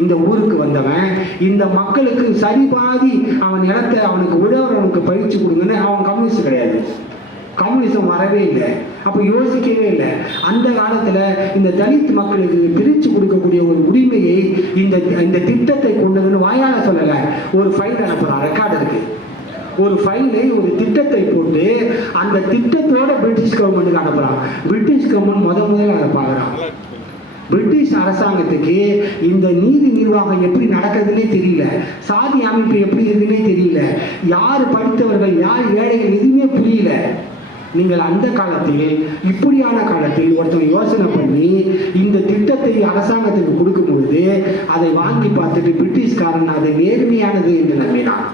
இந்த ஊருக்கு வந்தவன், இந்த மக்களுக்கு சரிபாதி அவன் இடத்தை அவனுக்கு உழவர்களுக்கு பயிற்சி கொடுங்கன்னு அவன் கம்யூனிஸ்ட் கிடையாது. கம்யூனிசம் வரவே இல்லை, அப்போ யோசிக்கவே இல்லை. அந்த காலத்துல இந்த தலித் மக்களுக்கு பிரித்து கொடுக்கக்கூடிய ஒரு உரிமையை இந்த திட்டத்தை கொண்டதுன்னு வாயால சொல்லலை, ஒரு ஃபைல் அனுப்புறான், ரெக்கார்டு இருக்கு. ஒரு ஃபைலை, ஒரு திட்டத்தை போட்டு அந்த திட்டத்தோட பிரிட்டிஷ் கவர்மெண்ட்டுக்கு அனுப்புறான். பிரிட்டிஷ் கவர்மெண்ட் முதல்ல அதை பார்க்குறான். பிரிட்டிஷ் அரசாங்கத்துக்கு இந்த நீதி நிர்வாகம் எப்படி நடக்கிறதுனே தெரியல, சாதி அமைப்பு எப்படி இருக்குன்னே தெரியல, யார் படித்தவர்கள் யார் ஏழைகள் எதுவுமே புரியல. நீங்கள் அந்த காலத்தில், இப்படியான காலத்தில் ஒருத்தர் யோசனை பண்ணி இந்த திட்டத்தை அரசாங்கத்துக்கு கொடுக்கும்போது அதை வாங்கி பார்த்துட்டு பிரிட்டிஷ்காரன் அதை நேர்மையானது என்று நம்பினான்.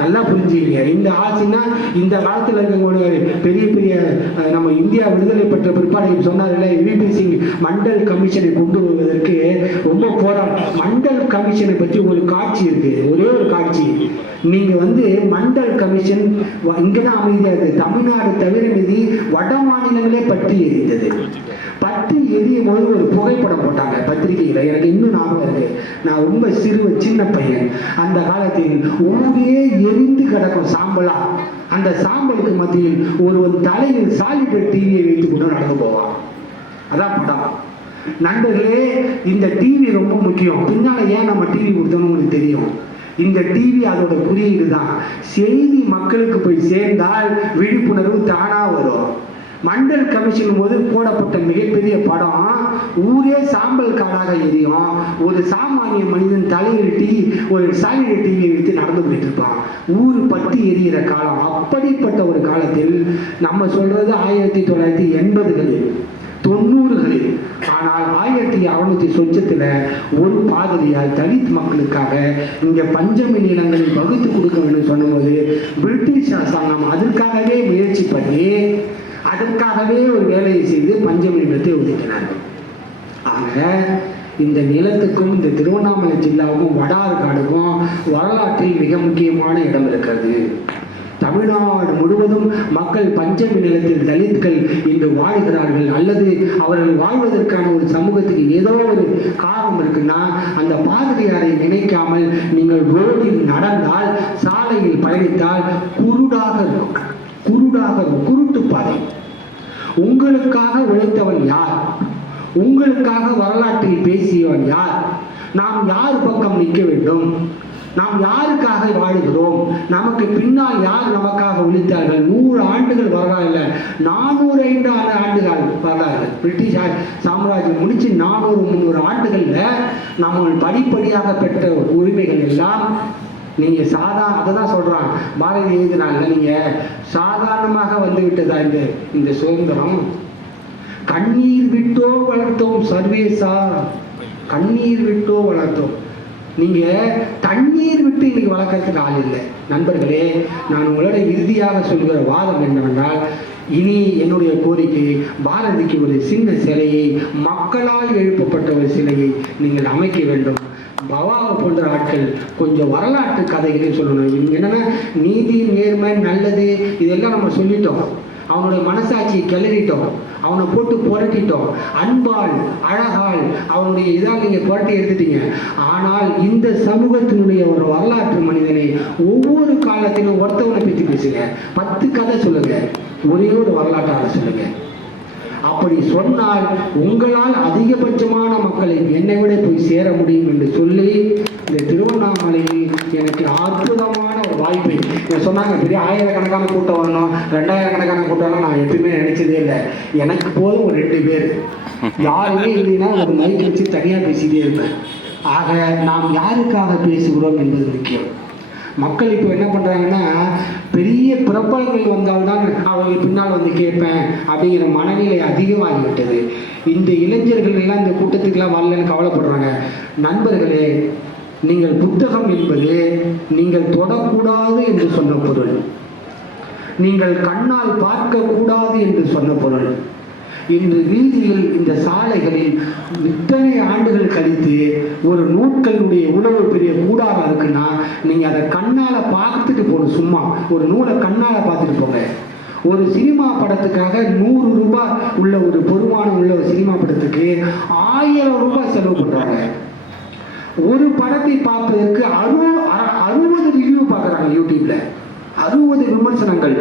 நல்லா புரிஞ்சுங்க. இந்த ஆட்சின்னா இந்த காலத்தில் இருக்கக்கூடிய பெரிய பெரிய நம்ம இந்தியா விடுதலை பெற்ற பிற்பாடு சொன்னார்ல, விபி சிங் மண்டல் கமிஷனை கொண்டு வருவதற்கு ரொம்ப போராட்டம். மண்டல் கமிஷனை பற்றி ஒரு காட்சி இருக்கு, ஒரே ஒரு காட்சி. நீங்க மண்டல் கமிஷன் இங்கதான் அமைதியா இருக்கு, தமிழ்நாடு தவிர மீதி வட மாநிலங்களே பற்றி எரிந்தது. பற்றி எரியும் போது ஒரு புகைப்படம் போட்டாங்க பத்திரிகையில, எனக்கு இன்னும் ஞாபகம் இருக்கு. நான் ரொம்ப சின்ன பையன். அந்த காலத்தில் ஊரே எரிந்து கிடக்கும் சாம்பலா, அந்த சாம்பலுக்கு மத்தியில் ஒருவன் தலையில் சாலிடர் டிவியை வைத்துக் கொண்டு நடந்து போவான். அதான் படம். நண்பர்களே, இந்த டிவி ரொம்ப முக்கியம். பின்னால ஏன் நம்ம டிவி கொடுத்தோம்னு உங்களுக்கு தெரியும். இந்த டிவி அதோட குறியீடு தான். செய்தி மக்களுக்கு போய் சேர்ந்தால் விழிப்புணர்வு தானா வரும். மண்டல் கமிஷன் போது போடப்பட்ட மிகப்பெரிய படம், ஊரே சாம்பல் காடாக எரியும். ஒரு சாமானிய மனிதன் தலையிட்டு ஒரு சாலிடர் டிவியை எடுத்து நடந்து போயிட்டு இருப்பான். ஊர் பற்றி எரிகிற காலம். அப்படிப்பட்ட ஒரு காலத்தில் நம்ம சொல்றது 1980களில் 90களில். ஆனால் 1600 சொச்சத்தில் ஊர்ல ஒரு பாதிரியார் தலித் மக்களுக்காக இங்க பஞ்சமி நிலங்களை வகுத்து கொடுக்க வேண்டும் சொன்னபோது பிரிட்டிஷ் அரசாங்கம் அதற்காகவே முயற்சி பண்ணி அதற்காகவே ஒரு வேலையை செய்து பஞ்சமி நிலத்தை ஒதுக்கினார்கள். ஆக இந்த நிலத்துக்கும் இந்த திருவண்ணாமலை ஜில்லாவுக்கும் வடார்காடுக்கும் வரலாற்றில் மிக முக்கியமான இடம் இருக்கிறது. தமிழ்நாடு முழுவதும் மக்கள் பஞ்சமி நிலத்தில் தலித்கள் இன்று வாழ்கிறார்கள் அல்லது அவர்கள் வாழ்வதற்கான ஒரு சமூகத்துக்கு ஏதோ ஒரு காரணம் இருக்குன்னா அந்த பாதிரியாரை நினைக்காமல் நீங்கள் ரோடில் நடந்தால் சாலையில் பயணித்தால் குருடாக இருக்கும், குருட்டு பாதை. உங்களுக்காக உழைத்தவன் யார்? உங்களுக்காக வரலாற்றில் பேசியவன் யார்? நாம் யார் பக்கம் நிற்க வேண்டும்? நாம் யாருக்காக வாழுகிறோம்? நமக்கு பின்னால் யார் நமக்காக ஒழித்தார்கள்? 100 ஆண்டுகள் வரலாறு இல்லை, 405 ஆண்டுகள் வரலாறு. பிரிட்டிஷ் சாம்ராஜ்யம் முடிச்சு 400-300 ஆண்டுகள்ல நம்ம படிப்படியாக பெற்ற உரிமைகள் எல்லாம் நீங்க அதான் சொல்றான் பாரதி எழுதினாங்க, நீங்க சாதாரணமாக வந்து விட்டதா இந்த சுதந்திரம்? கண்ணீர் விட்டோ வளர்த்தோம் சர்வேசா, கண்ணீர் விட்டோ வளர்த்தோம். நீங்க தண்ணீர் விட்டு இன்னைக்கு வளர்க்கறதுக்கு ஆள் இல்லை. நண்பர்களே, நான் உங்களோட இறுதியாக சொல்கிற வாதம் என்னவென்றால், இனி என்னுடைய கோரிக்கை, பாரதிக்கு ஒரு சின்ன சிலையை, மக்களால் எழுப்பப்பட்ட ஒரு சிலையை நீங்கள் அமைக்க வேண்டும். பவாவை போன்ற ஆட்கள் கொஞ்சம் வரலாற்று கதைகளையும் சொல்லணும். என்னன்னா நீதி, நேர்மை, நல்லது இதெல்லாம் நம்ம சொல்லிட்டோம். அவனுடைய மனசாட்சியை கிளறிட்டோம், அவனை போட்டு புரட்டிட்டோம். அன்பால், அழகால் அவனுடைய இதால் நீங்க புரட்டி எடுத்துட்டீங்க. ஆனால் இந்த சமூகத்தினுடைய ஒரு வரலாற்று மனிதனை ஒவ்வொரு காலத்திலும் ஒருத்தவனை பற்றி பேசுங்க, 10 கதை சொல்லுங்க, ஒரே ஒரு வரலாற்றாளர் சொல்லுங்க. அப்படி சொன்னால் உங்களால் அதிகபட்சமான மக்களை என்னை விட போய் சேர முடியும் என்று சொல்லி இந்த திருவண்ணாமலையில் எனக்கு அற்புதமான ஒரு வாய்ப்பை சொன்னாங்க. பெரிய 1000கணக்கான கூட்டம் வரணும், 2000கணக்கான கூட்டம் நான் எப்பயுமே நினைச்சதே இல்லை. எனக்கு போதும் ஒரு 2 பேர், யாருமே இல்லைன்னா ஒரு மைக் வச்சு தனியாக பேசிட்டே இருப்பேன். ஆக நாம் யாருக்காக பேசுகிறோம் என்பது முக்கியம். மக்கள் இப்போ என்ன பண்ணுறாங்கன்னா, பெரிய பிரபலங்கள் வந்தால்தான் அவர்கள் பின்னால் வந்து கேட்பேன் அப்படிங்கிற மனநிலை அதிகமாகிவிட்டது. இந்த இளைஞர்கள் எல்லாம் இந்த கூட்டத்துக்கெல்லாம் வரலன்னு கவலைப்படுறாங்க. நண்பர்களே, நீங்கள் புத்தகம் என்பது நீங்கள் தொடக்கூடாது என்று சொன்ன பொருள், நீங்கள் கண்ணால் பார்க்கக்கூடாது என்று சொன்ன பொருள். இன்று வீதியில், இந்த சாலைகளில் இத்தனை ஆண்டுகள் கழித்து ஒரு நூல்களுடைய உணவு பெரிய கூடாரம் இருக்குன்னா நீங்க அதை கண்ணால பார்த்துட்டு போகணும். சும்மா ஒரு நூலை கண்ணால பார்த்துட்டு போங்க. ஒரு சினிமா படத்துக்காக 100 ரூபாய் உள்ள ஒரு பொறுமானம் உள்ள ஒரு சினிமா படத்துக்கு 1000 ரூபாய் செலவு பண்றாங்க. ஒரு படத்தை பார்ப்பதற்கு 60 ரிவ்யூ பார்க்குறாங்க யூடியூப்ல, 60 விமர்சனங்கள்,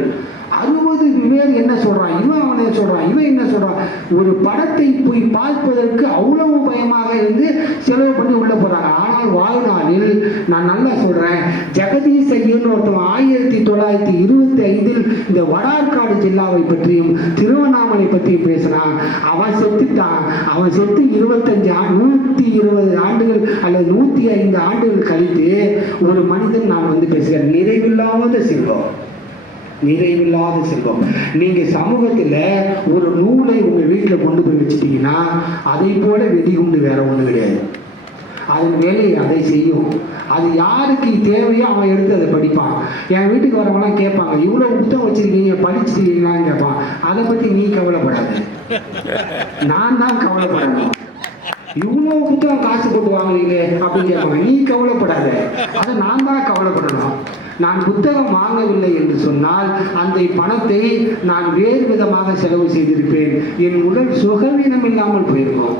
60 பேர் என்ன சொல்றான், இவன் அவனை சொல்றான், இவன் என்ன சொல்றான். ஒரு படத்தை போய் பார்ப்பதற்கு அவ்வளவு பயமாக இருந்து செலவு பண்ணி உள்ள போறாங்க. ஆனால் வாழ்நாளில் நான் நல்லா சொல்றேன், ஜெகதீஷ் ஐயர்னு ஒருத்தவன் 1925 இந்த வடார்காடு ஜில்லாவை பற்றியும் திருவண்ணாமலை பற்றியும் பேசினான். அவன் செத்துட்டான். அவன் செத்து 120 ஆண்டுகள் அல்லது 105 ஆண்டுகள் கழித்து ஒரு மனிதன் நான் வந்து பேசுகிறேன். நிறைவில்லாத செல்வம், நிறைவில்லாத செல்வம். நீங்க சமூகத்துல ஒரு நூலை உங்க வீட்டுல கொண்டு போய் வச்சுட்டீங்கன்னா அதை போல வெடிகுண்டு வேற ஒண்ணு கிடையாது. அதன் வேலையை அதை செய்யும். அது யாருக்கு தேவையோ அவன் எடுத்து அதை படிப்பான். என் வீட்டுக்கு வரவங்களாம் கேட்பாங்க, இவ்வளவு புத்தகம் வச்சிருக்கீங்க, படிச்சிருக்கீங்களான்னு கேட்பான். அதை பத்தி நீ கவலைப்படாத, நான் தான் கவலைப்படணும். இவ்வளவு புத்தகம் காசு போட்டு வாங்குறீங்க அப்படின்னு கேட்பாங்க, நீ கவலைப்படாத, அதை நான் தான் கவலைப்படணும். நான் புத்தகம் வாங்கவில்லை என்று சொன்னால் அந்த பணத்தை நான் வேறு விதமாக செலவு செய்திருப்பேன். என் உடல் சுகவீனம் இல்லாமல் போயிருக்கும்.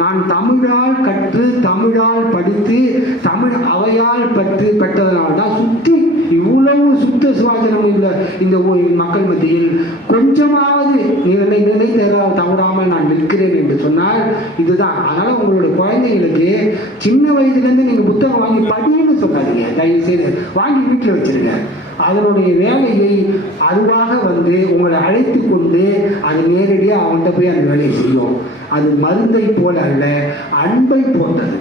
நான் தமிழால் கற்று, தமிழால் படித்து, தமிழ் அவையால் பெற்றதனால்தான் சுத்தி இவ்வளவு சுத்த சுவாசனம் உள்ள இந்த மக்கள் மத்தியில் கொஞ்சமாவது நிலை தவறாமல் நான் நிற்கிறேன் என்று சொன்னால் இதுதான். அதனால உங்களுடைய குழந்தைங்களுக்கு சின்ன வயதுலேருந்து நீங்க புத்தகம் வாங்கி படின்னு சொல்லாதீங்க. தயவு செய்து வாங்கி வீட்டில் வச்சிருங்க. அதனுடைய வேலையை அதுவாக வந்து உங்களை அழைத்து கொண்டு அது நேரடியாக அவன்கிட்ட போய் அந்த வேலையை செய்யும். அது மருந்தை போல அல்ல, அன்பை போன்றது.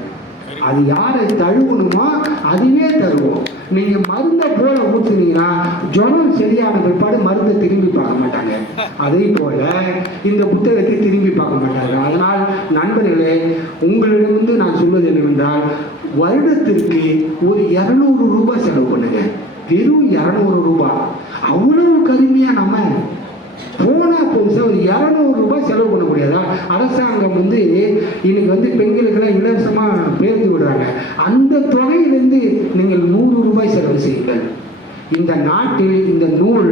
அது யாரை தழுவணுமோ அதுவே தருவோம். நீங்க மருந்தை போல ஊற்றுனீங்கன்னா ஜுரம் சரியான பிற்பாடு மருந்தை திரும்பி பார்க்க மாட்டாங்க. அதே போல இந்த புத்தகத்தை திரும்பி பார்க்க மாட்டாங்க. அதனால் நண்பர்களே, உங்களிடம் நான் சொல்வது என்னவென்றால், வருடத்திற்கு ஒரு 200 ரூபாய் செலவு பண்ணுங்க. வெறும் 200 ரூபாய். அவ்வளவு கருமையா நம்ம போனா புதுசா ஒரு 200 ரூபாய் செலவு பண்ண முடியாதா? அரசாங்கம் இன்னைக்கு பெண்களுக்கெல்லாம் இலவசமா பேர்ந்து விடுறாங்க. அந்த தொகையிலிருந்து நீங்கள் 100 ரூபாய் செலவு செய்யுங்கள். இந்த நாட்டில் இந்த நூல்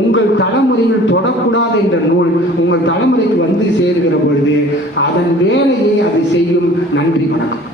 உங்கள் தலைமுறையில் தொடக்கூடாத என்ற நூல் உங்கள் தலைமுறைக்கு வந்து சேருகிற பொழுது அதன் வேலையை அது செய்யும். நன்றி, வணக்கம்.